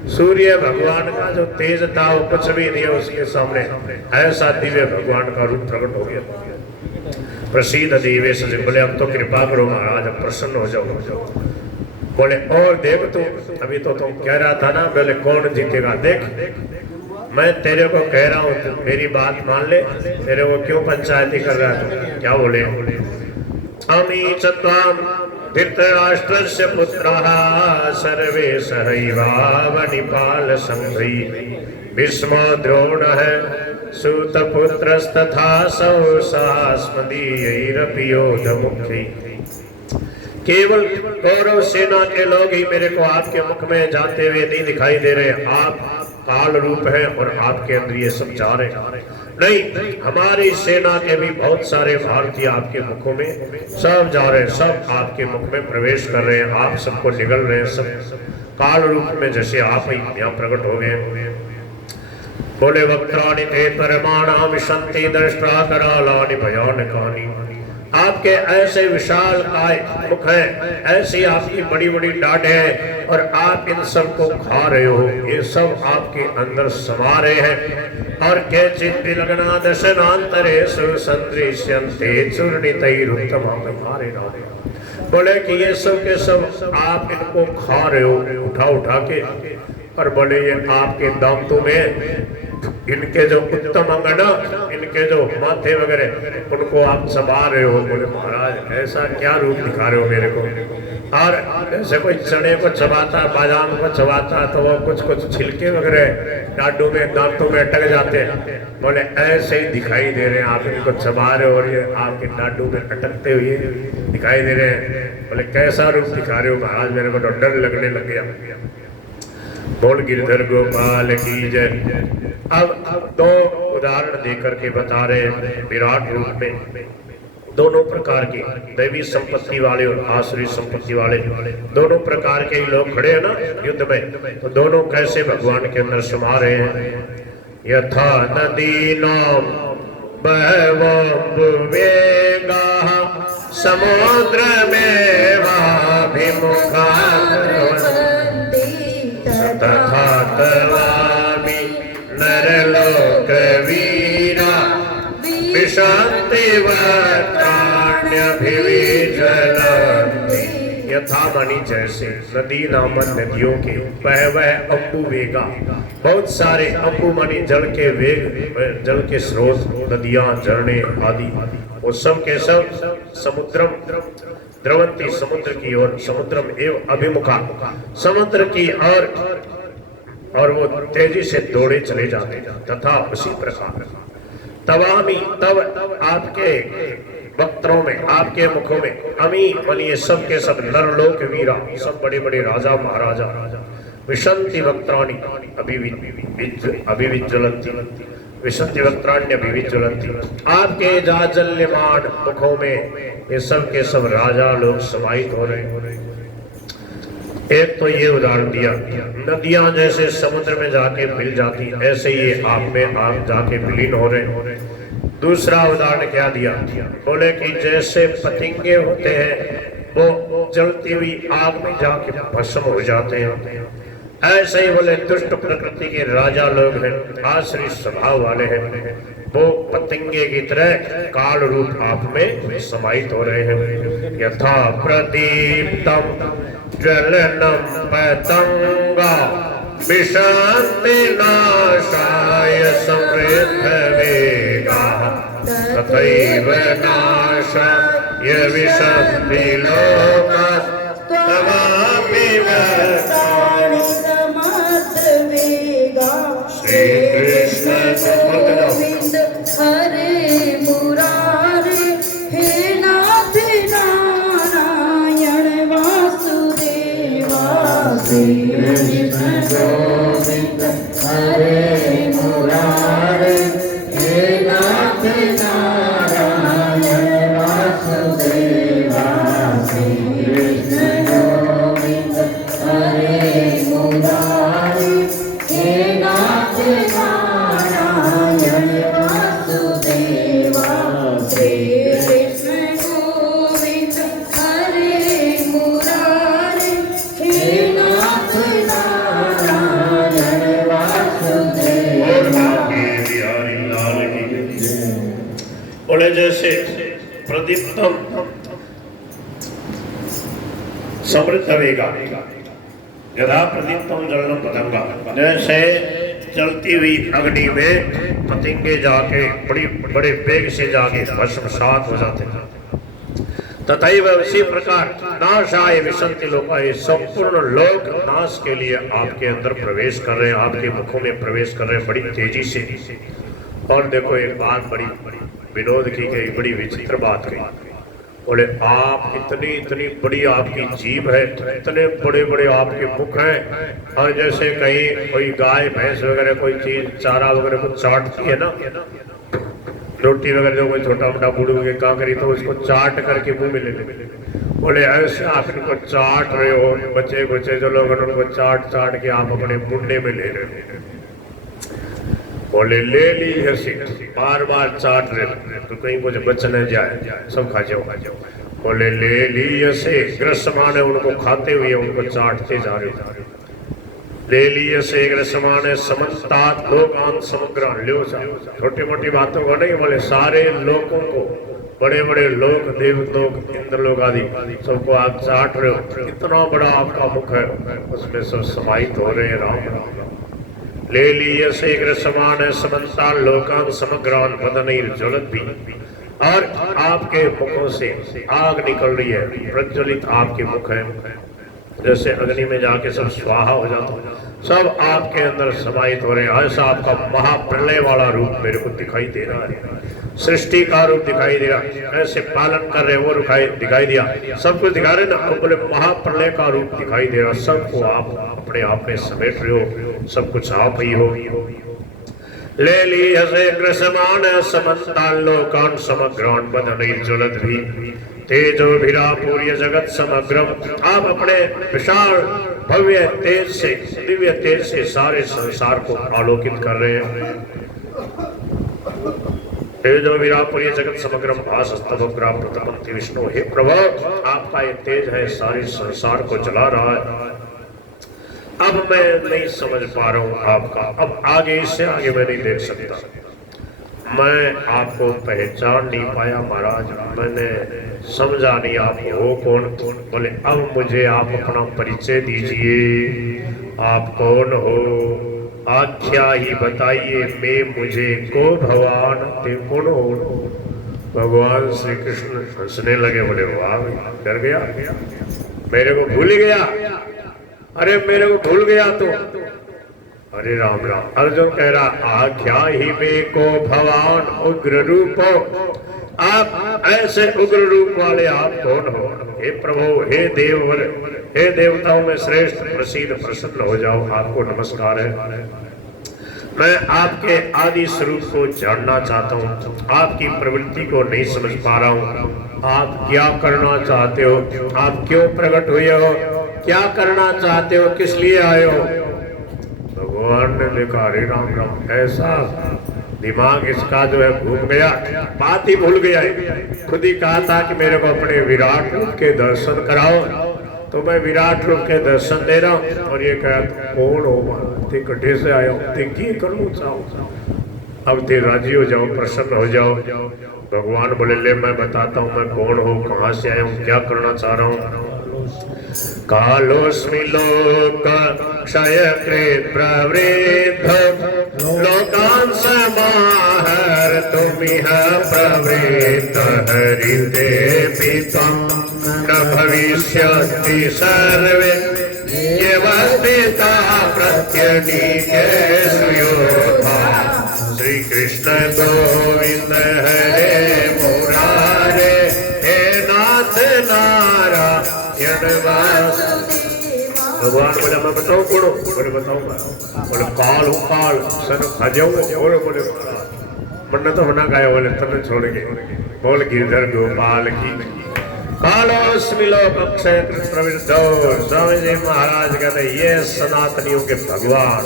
सूर्य भगवान का जो तेज था वो कुछ भी नहीं है उसके सामने, ऐसा दिव्य भगवान का रूप प्रकट हो गया। प्रसीद देवेश, बोले अब तो कृपा करो महाराज, अब प्रसन्न हो जाओ। बोले और देख तू, अभी तो तुम कह रहा था ना, बोले कौन जीतेगा, देख मैं तेरे को कह रहा हूँ, तू मेरी बात मान ले, तेरे को क्यों पंचायती कर रहा है? क्या बोले? अमी चत्वाम धृतराष्ट्रस्य पुत्रः सर्वे सहैवावनिपाल संघै, भीष्म द्रोणः सूतपुत्रस्तथा सहस्मदीयैरपि योधमुख्यै। केवल कौरव सेना के लोग ही मेरे को आपके मुख में जाते हुए नहीं दिखाई दे रहे, आप काल रूप है और आपके अंदर ये सब जा रहे नहीं, हमारी सेना के भी बहुत सारे भारतीय आपके मुखों में सब जा रहे हैं, सब आपके मुख में प्रवेश कर रहे हैं, आप सबको निगल रहे हैं, सब काल रूप में जैसे आप ही यहाँ प्रकट हो गए। बोले वक्त्राणि ते परमाणा विशन्ति दृष्टा करालानि भयानकानि, आपके ऐसे विशाल काय मुख है, ऐसी आपकी बड़ी बड़ी डांट है और आप इन सब को खा रहे हो, ये सब आपके अंदर समा रहे हैं। और के चित विलग्ना दशनांतरे सुसंदृश्यन्ते चूर्णितैरुत्तम, हमारे नाम बोले कि ये सब के सब आप इनको खा रहे हो, उठा उठा के और बोले ये आपके दांतों में इनके जो उत्तम अंग है ना, इनके जो माथे वगैरह उनको आप चबा रहे हो। बोले महाराज ऐसा क्या रूप दिखा रहे हो मेरे को। और जैसे कोई चने को चबाता है, बादाम को चबाता तो वो कुछ कुछ छिलके वगैरह डाडू में दांतों में अटक जाते हैं। बोले ऐसे ही दिखाई दे रहे हैं, आप इनको चबा रहे हो और ये आपके डाडू में अटकते हुए दिखाई दे रहे हैं। बोले कैसा रूप दिखा रहे हो महाराज, मेरे को तो डर लगने लग गया। बोल गिरधर गोपाल की जय। अब दो उदाहरण देकर के बता रहे हैं विराट रूप में दोनों प्रकार की दैवी संपत्ति वाले और आसुरी संपत्ति वाले दोनों प्रकार के लोग खड़े हैं ना युद्ध में। तो दोनों कैसे भगवान के अंदर समा रहे हैं। यथा नदी नाम बहवेगा समुद्र में वाभिमुखा तथा तवामि नरलोक वीरा विशांति वत्राण्यभिविज्वलन्ति। यथा मानी जैसे नदी नामक नदियों के वह अम्बुवेगा, बहुत सारे अम्बु मानी जल के वेग, जल के स्रोत, नदियां, झरने आदि वो सब के सब समुद्रम द्रवंती समुद्र की ओर, समुद्रम एवं अभिमुखा समुद्र की और वो तेजी से दौड़े चले जाते। तथा उसी प्रकार तवामी तब आपके वक्त्रों में, आपके मुखों में अमी बनिए सब के सब नरलोक वीरा, सब बड़े बड़े राजा महाराजा विशंति वक्त्राणी अभिविज्वलंती विशंति वक्त्राण्य अभिविज्वलंती। आपके जाजल्यमान मुखों में ये सब के सब राजा लोग समाहित हो रहे हैं। एक तो ये उदाहरण दिया, नदियां जैसे समुद्र में जाके मिल जाती ऐसे ही आप में आप जाके विलीन हो रहे। दूसरा उदाहरण क्या दिया, बोले कि जैसे पतंगे होते हैं वो जलती हुई आग में जाके भस्म हो जाते हैं, ऐसे ही बोले दुष्ट प्रकृति के राजा लोग हैं, आश्रित स्वभाव वाले हैं, वो पतंगे की तरह काल रूप आप में समाहित हो रहे हैं। यथा प्रदीप्तम ज्वलनम पतंगा विशांति नाशाय समृद्ध वेगा तथैव नाशाय विशंति लोकाः तवापि वक्त्राणि समर्थ वेगा। श्री कृष्ण गोविंद हरे मुरारे हे नाथ नारायण वासुदेवा। श्री कृष्ण गोविंद हरे मुरारे हे नाथ नारायण वासुदेवा। श्री कृष्ण गोविंद हरे मुरारे हे नाथ नारायण वासुदेवा। श्री कृष्ण गोविंद हरे मुरारे हे नाथ नारायण वासुदेवा। बोले जैसे प्रदीप्तम समृद्ध वेगा, यथा प्रदीप्तम जलनम पतंगा, जैसे चलती हुई अग्नि में पतंगे जाके बड़े वेग से जाके भस्मसात हो जाते हैं। तथैव उसी प्रकार नाशाय विशंति लोकाः, संपूर्ण लोक नाश के लिए आपके अंदर प्रवेश कर रहे हैं, आपके मुखों में प्रवेश कर रहे हैं बड़ी तेजी से। और देखो एक बात बड़ी विनोद की गई, बड़ी विचित्र बात कही। बोले आप इतनी बड़ी आपकी जीभ है, इतने बड़े बड़े आपके मुख हैं, और जैसे कहीं कोई गाय भैंस वगैरह कोई चीज चारा वगैरह को चाटती है ना, रोटी वगैरह जो कोई छोटा मोटा बुढ़ू के का करी तो उसको चाट करके मुंह में ले ले। बोले ऐसे आप इनको चाट रहे हो, बच्चे बच्चे जो लोग उनको चाट चाट के आप अपने मुंडे में ले रहे हो। बोले ले ली हसी, बार बार चाट रहे तो कहीं कुछ बच न जाए, सब खा जाओ। बोले ले ली हसी, ग्रसमान है उनको खाते हुए उनको चाटते जा रहे। ले लिए से ग्रसमान समन्तात लोकान समग्र ल्यो, छोटी मोटी बातों को नहीं, बोले सारे लोगों को बड़े बड़े लोक देवलोक इंद्रलोक आदि सबको आप चाट रहे हो, इतना बड़ा आपका मुख है, उसमें सब समाहित हो रहे हैं राम राम। ले लिए शीघ्र समान समन्ता लोकान समग्रान बदनीर ज्वलत भी, और आपके मुखों से आग निकल रही है, प्रज्वलित आपके मुख है, जैसे अग्नि में जाके सब स्वाहा हो जाता, सब आपके अंदर समाहित हो रहे हैं। ऐसा आपका महाप्रलय वाला रूप मेरे को दिखाई दे रहा है, सृष्टि का रूप दिखाई दे रहा है, ऐसे पालन कर रहे वो दिखाई दिया, सब कुछ दिखा रहे ना, अब बोले महाप्रलय का रूप दिखाई दे रहा, सबको आप अपने आप में समेट रहे हो, सब कुछ आप ही हो। ले ली हसे ग्रसमान समन्तान लोकान समग्रान बदनीर ज्वलत भी, तेजो भिरा पूर्य जगत समग्रम, आप अपने विशाल भव्य तेज से, दिव्य तेज से सारे संसार को आलोकित कर रहे हैं। तेजो भिरा पूर्य जगत समग्रम भासस्तवग्राम प्रतपन्ति विष्णु, हे प्रभु आपका ये तेज है सारे संसार को जला रहा है। अब मैं नहीं समझ पा रहा हूँ आपका, अब आगे इससे आगे मैं नहीं देख सकता, मैं आपको पहचान नहीं पाया महाराज, मैंने समझा नहीं आप हो कौन। बोले अब मुझे आप अपना परिचय दीजिए, आप कौन हो, आख्या ही बताइए, मैं मुझे को भगवान ते कौन हो। भगवान श्री कृष्ण हंसने लगे, बोले वाह डर गया, मेरे को भूल गया, अरे मेरे को भूल गया तो, अरे राम राम। अर्जुन कह रहा आख्या ही में को भगवान उग्र रूपो, आप ऐसे उग्र रूप वाले आप कौन हो। हे प्रभु, हे देववर, हे देवताओं में श्रेष्ठ, प्रसिद्ध प्रसन्न हो जाओ, आपको नमस्कार है। मैं आपके आदि स्वरूप को जानना चाहता हूँ, आपकी प्रवृत्ति को नहीं समझ पा रहा हूँ, आप क्या करना चाहते हो, आप क्यों प्रकट हुए हो, क्या करना चाहते हो, किस लिए आए हो। भगवान ने देखा अरे राम राम, ऐसा दिमाग इसका जो है घूम गया, बात ही भूल गया है। खुद ही कहा था कि मेरे को अपने विराट रूप के दर्शन कराओ, तो मैं विराट रूप के दर्शन दे रहा हूँ, और ये कहा कौन हो, ते कटे से आया हो, ते की करूँ चाहो, अब ते राजी हो जाओ, प्रसन्न हो जाओ। भगवान बोले ले मैं बताता हूँ मैं कौन हूँ, कहाँ से आया हूँ, क्या करना चाह रहा हूँ। कालोस्मि लोक क्षय कृत प्रवृद्ध, लोकान् समाहर तुमिह प्रवृत्त, हरिते पिता न भविष्यति सर्वे, व्यवस्थिता प्रत्यनीकेषु योधा। श्री कृष्ण गोविंद हरे मुरारे, हे नाथ नारायण वासुदेव। भगवान बोले मैं बताऊं कौन, बोले बताऊंगा, बोले काल हूँ काल, सन खजाऊ, बोले बोले मन्नत होना गाया, बोले तब छोड़ के बोल गिरधर गोपाल की। कालोस्मि लोक क्षय कृत प्रवृद्धो, स्वामी जी महाराज कहते ये सनातनियों के भगवान।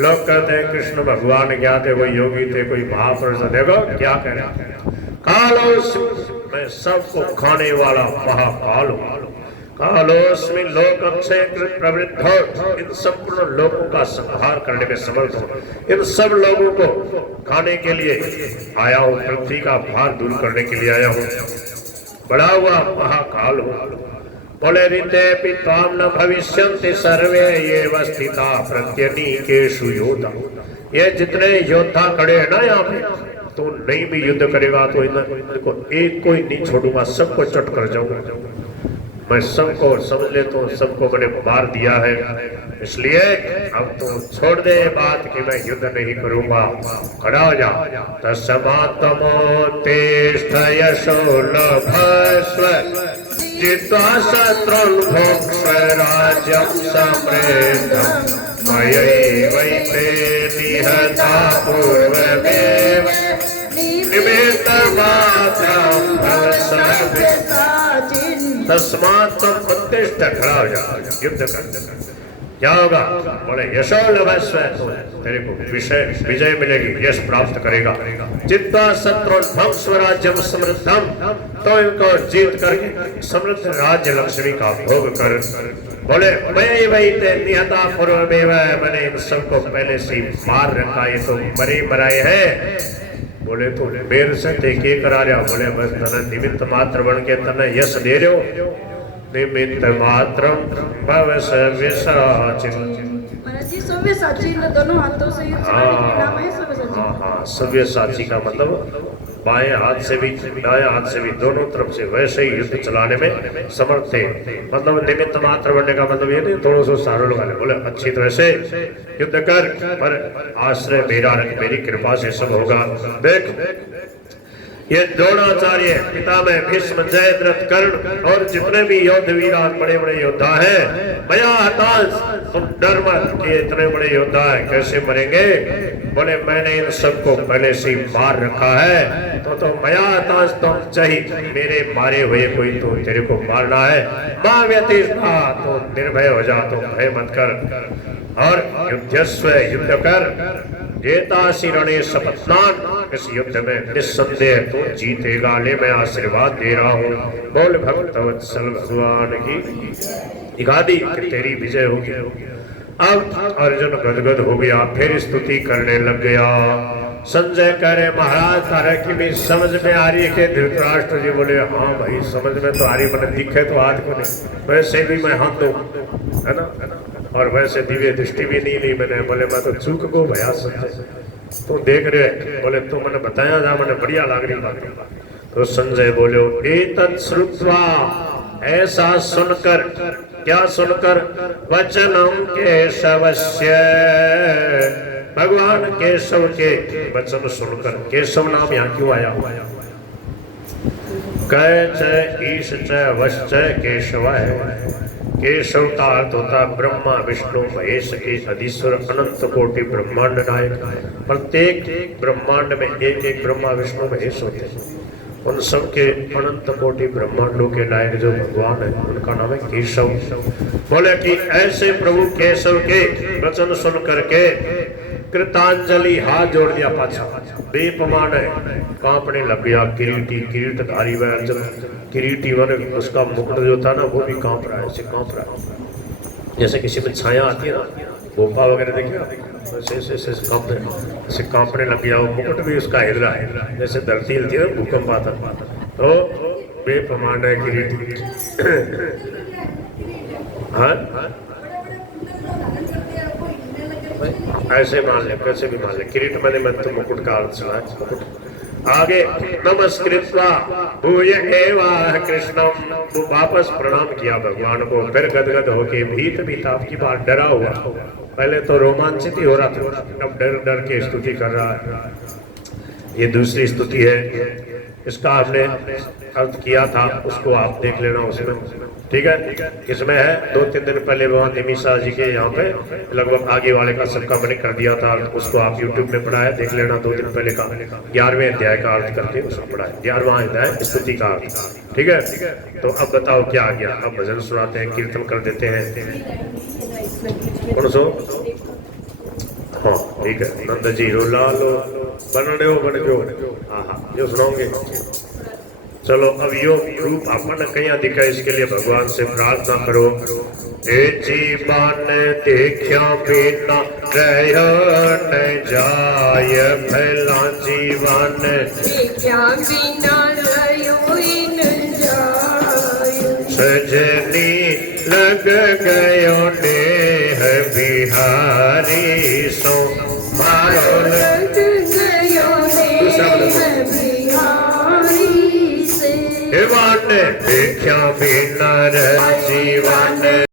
लोग कहते हैं कृष्ण भगवान क्या थे, कोई योगी थे, कोई महापुरुष। देखो क्या कह रहे हैं, कालोस्मि मैं सबको खाने वाला महाकाल हूँ। कालोस्मि लोक क्षय कृत प्रवृद्धो, इन संपूर्ण लोगों का संहार करने में समर्थ हूँ, इन सब लोगों को खाने के लिए आया हूँ, पृथ्वी का भार दूर करने के लिए आया हूँ, बड़ा हुआ महाकाल हूँ। बोले रीते पिताम न भविष्यन्ति सर्वे ये वस्थिता प्रत्यनीकेषु योधा। ये जितने योद्धा खड़े हैं ना यहाँ पे, तो नहीं भी युद्ध करेगा तो इनको एक कोई नहीं छोड़ूंगा, सबको चट कर जाऊंगा। मैं सबको समझ लेता हूँ, सबको मैंने मार दिया है, इसलिए अब तो छोड़ दे बात कि मैं युद्ध नहीं करूंगा, खड़ा हो जा। तस्मात्तमोत्तिष्ठ यशो लभस्व, जित्वा शत्रुन् भुङ्क्ष्व राज्यं समृद्धम्, मयैवैते निहता पूर्वमेव, निमित्तमात्रं भवसर्वदा। तस्मात् तुम उत्तिष्ठ, खड़ा हो जा, युद्ध कर। क्या होगा, बोले यशो लभस्व, तेरे को विजय मिलेगी, यश प्राप्त करेगा। जित्वा शत्रु ध्वंस्व राज्यम समृद्धम, तो इनको जीत करके समृद्ध राज्य लक्ष्मी का भोग कर। बोले मैं वही निहता पूर्वमेव, मैंने इन सबको पहले से मार रखा, ये तो मरे मराए हैं, बोले तो मेरे से ते के करा रहा, बोले बस तने निमित्त मात्र बन के तने यश दे रहे हो। निमित्त मात्र भव सव्यसाचिन। महाराज जी सव्यसाची दोनों हाथों से युद्ध चलाने के नाम है सव्यसाची। हाँ, सव्यसाची का मतलब बाएं हाथ से भी दाएं हाथ से भी दोनों तरफ से वैसे ही युद्ध चलाने में समर्थ थे। मतलब निमित्त मात्र बनने का मतलब ये नहीं थोड़ा सा सहारा लगा ले, बोले अच्छी तरह से युद्ध कर, पर आश्रय मेरा रख, मेरी कृपा से सब होगा। देख ये द्रोणाचार्य, पितामह भीष्म, जयद्रथ, कर्ण और जितने भी योद्ध वीरान बड़े बड़े योद्धा हैं, भया हताश तुम डर मत कि इतने बड़े योद्धा है कैसे मरेंगे। बोले मैंने इन सबको पहले से ही मार रखा है, तो भया हताश तुम चाहिए मेरे मारे हुए कोई तो तेरे को मारना है। मां व्यतिष्ठा तो निर्भय हो जा, तो भय मत कर और युद्धस्व युद्ध कर। जेतासी रणे शपथनान, इस युद्ध में निस्संदेह तो जीतेगा। ले मैं आशीर्वाद दे रहा हूँ। बोल भक्त वत्सल भगवान की इगादी तेरी विजय होगी। अब अर्जुन गदगद हो गया, फिर स्तुति करने लग गया। संजय कह रहे महाराज तारा की भी समझ में आ रही है कि धृतराष्ट्र जी बोले हाँ भाई समझ में तो आ रही, मैंने दिखे तो हाथ को नहीं, वैसे भी मैं हाथ दो है ना, और वैसे दिव्य दृष्टि भी नहीं ली मैंने। बोले मैं तो चूक को भया संजय तो देख रहे, बोले तो मैंने बताया जा, मैंने बढ़िया लाग रही बात। तो संजय बोले एतत् श्रुत्वा, ऐसा सुनकर, क्या सुनकर, वचनम केशवस्य, भगवान केशव के वचन सुनकर। केशव नाम यहाँ क्यों आया हुआ है? कै च ईश च वश च केशव है। केशव का अर्थ होता ब्रह्मा विष्णु महेश के अधीश्वर अनंत कोटि ब्रह्मांड नायक। प्रत्येक ब्रह्मांड में एक एक ब्रह्मा विष्णु महेश होते हैं, उन सब के अनंत कोटि ब्रह्मांडों के नायक जो भगवान है उनका नाम है केशव। बोले कि ऐसे प्रभु केशव के वचन सुन करके कृतांजलि हाथ जोड़ दिया, पाछा बेपमान है, कांपने लग गया। किरीटी किरीटधारी वह अर्जुन, किरीटी वन उसका मुकुट जो था ना वो भी कांप रहा है, ऐसे कांप रहा है जैसे किसी में छाया आती है ना, भोपा वगैरह देखिए ऐसे कांपने लग गया। वो मुकुट भी उसका हिल रहा है जैसे धरती हिलती है, भूकंप आता। तो बेपमान है किरीटी। हाँ ऐसे मान ले, कैसे भी मान ले, किरीट मैंने मन तो मुकुट का अर्थ सुना है, मुकुट। आगे नमस्कृत्वा भूय एवाह कृष्णम, वो वापस प्रणाम किया भगवान को। फिर गदगद होके भीत भीत आपकी बात डरा हुआ, पहले तो रोमांचित ही हो रहा था, अब डर डर के स्तुति कर रहा है। ये दूसरी स्तुति है, इसका आपने अर्थ किया था, उसको आप देख लेना उसमें, ठीक है। इसमें है 2-3 दिन पहले भगवान निमिषा जी के यहाँ पे लगभग आगे वाले का सबका मैंने कर दिया था, उसको आप YouTube में पढ़ा है, देख लेना। 2 दिन पहले का 11वें अध्याय का अर्थ करके उसको पढ़ा है, 11वां अध्याय स्तुति का अर्थ, ठीक है। तो अब बताओ क्या आ गया? अब भजन सुनाते हैं, कीर्तन कर देते हैं। कौन सो? हाँ ठीक है, नंद जी रो लालो बन जो, हाँ जो सुनाओगे। चलो अब योग रूप अपन कहीं दिखा, इसके लिए भगवान से प्रार्थना करो। ए जीवन देखा बिना रहो न जाय, फैला जीवन देखा बिना रहो न जाय। सजनी लग गयो नेह बिहारी सो, मारो लग गयो नेह बिहारी से। जीवन देखा बिना जीवन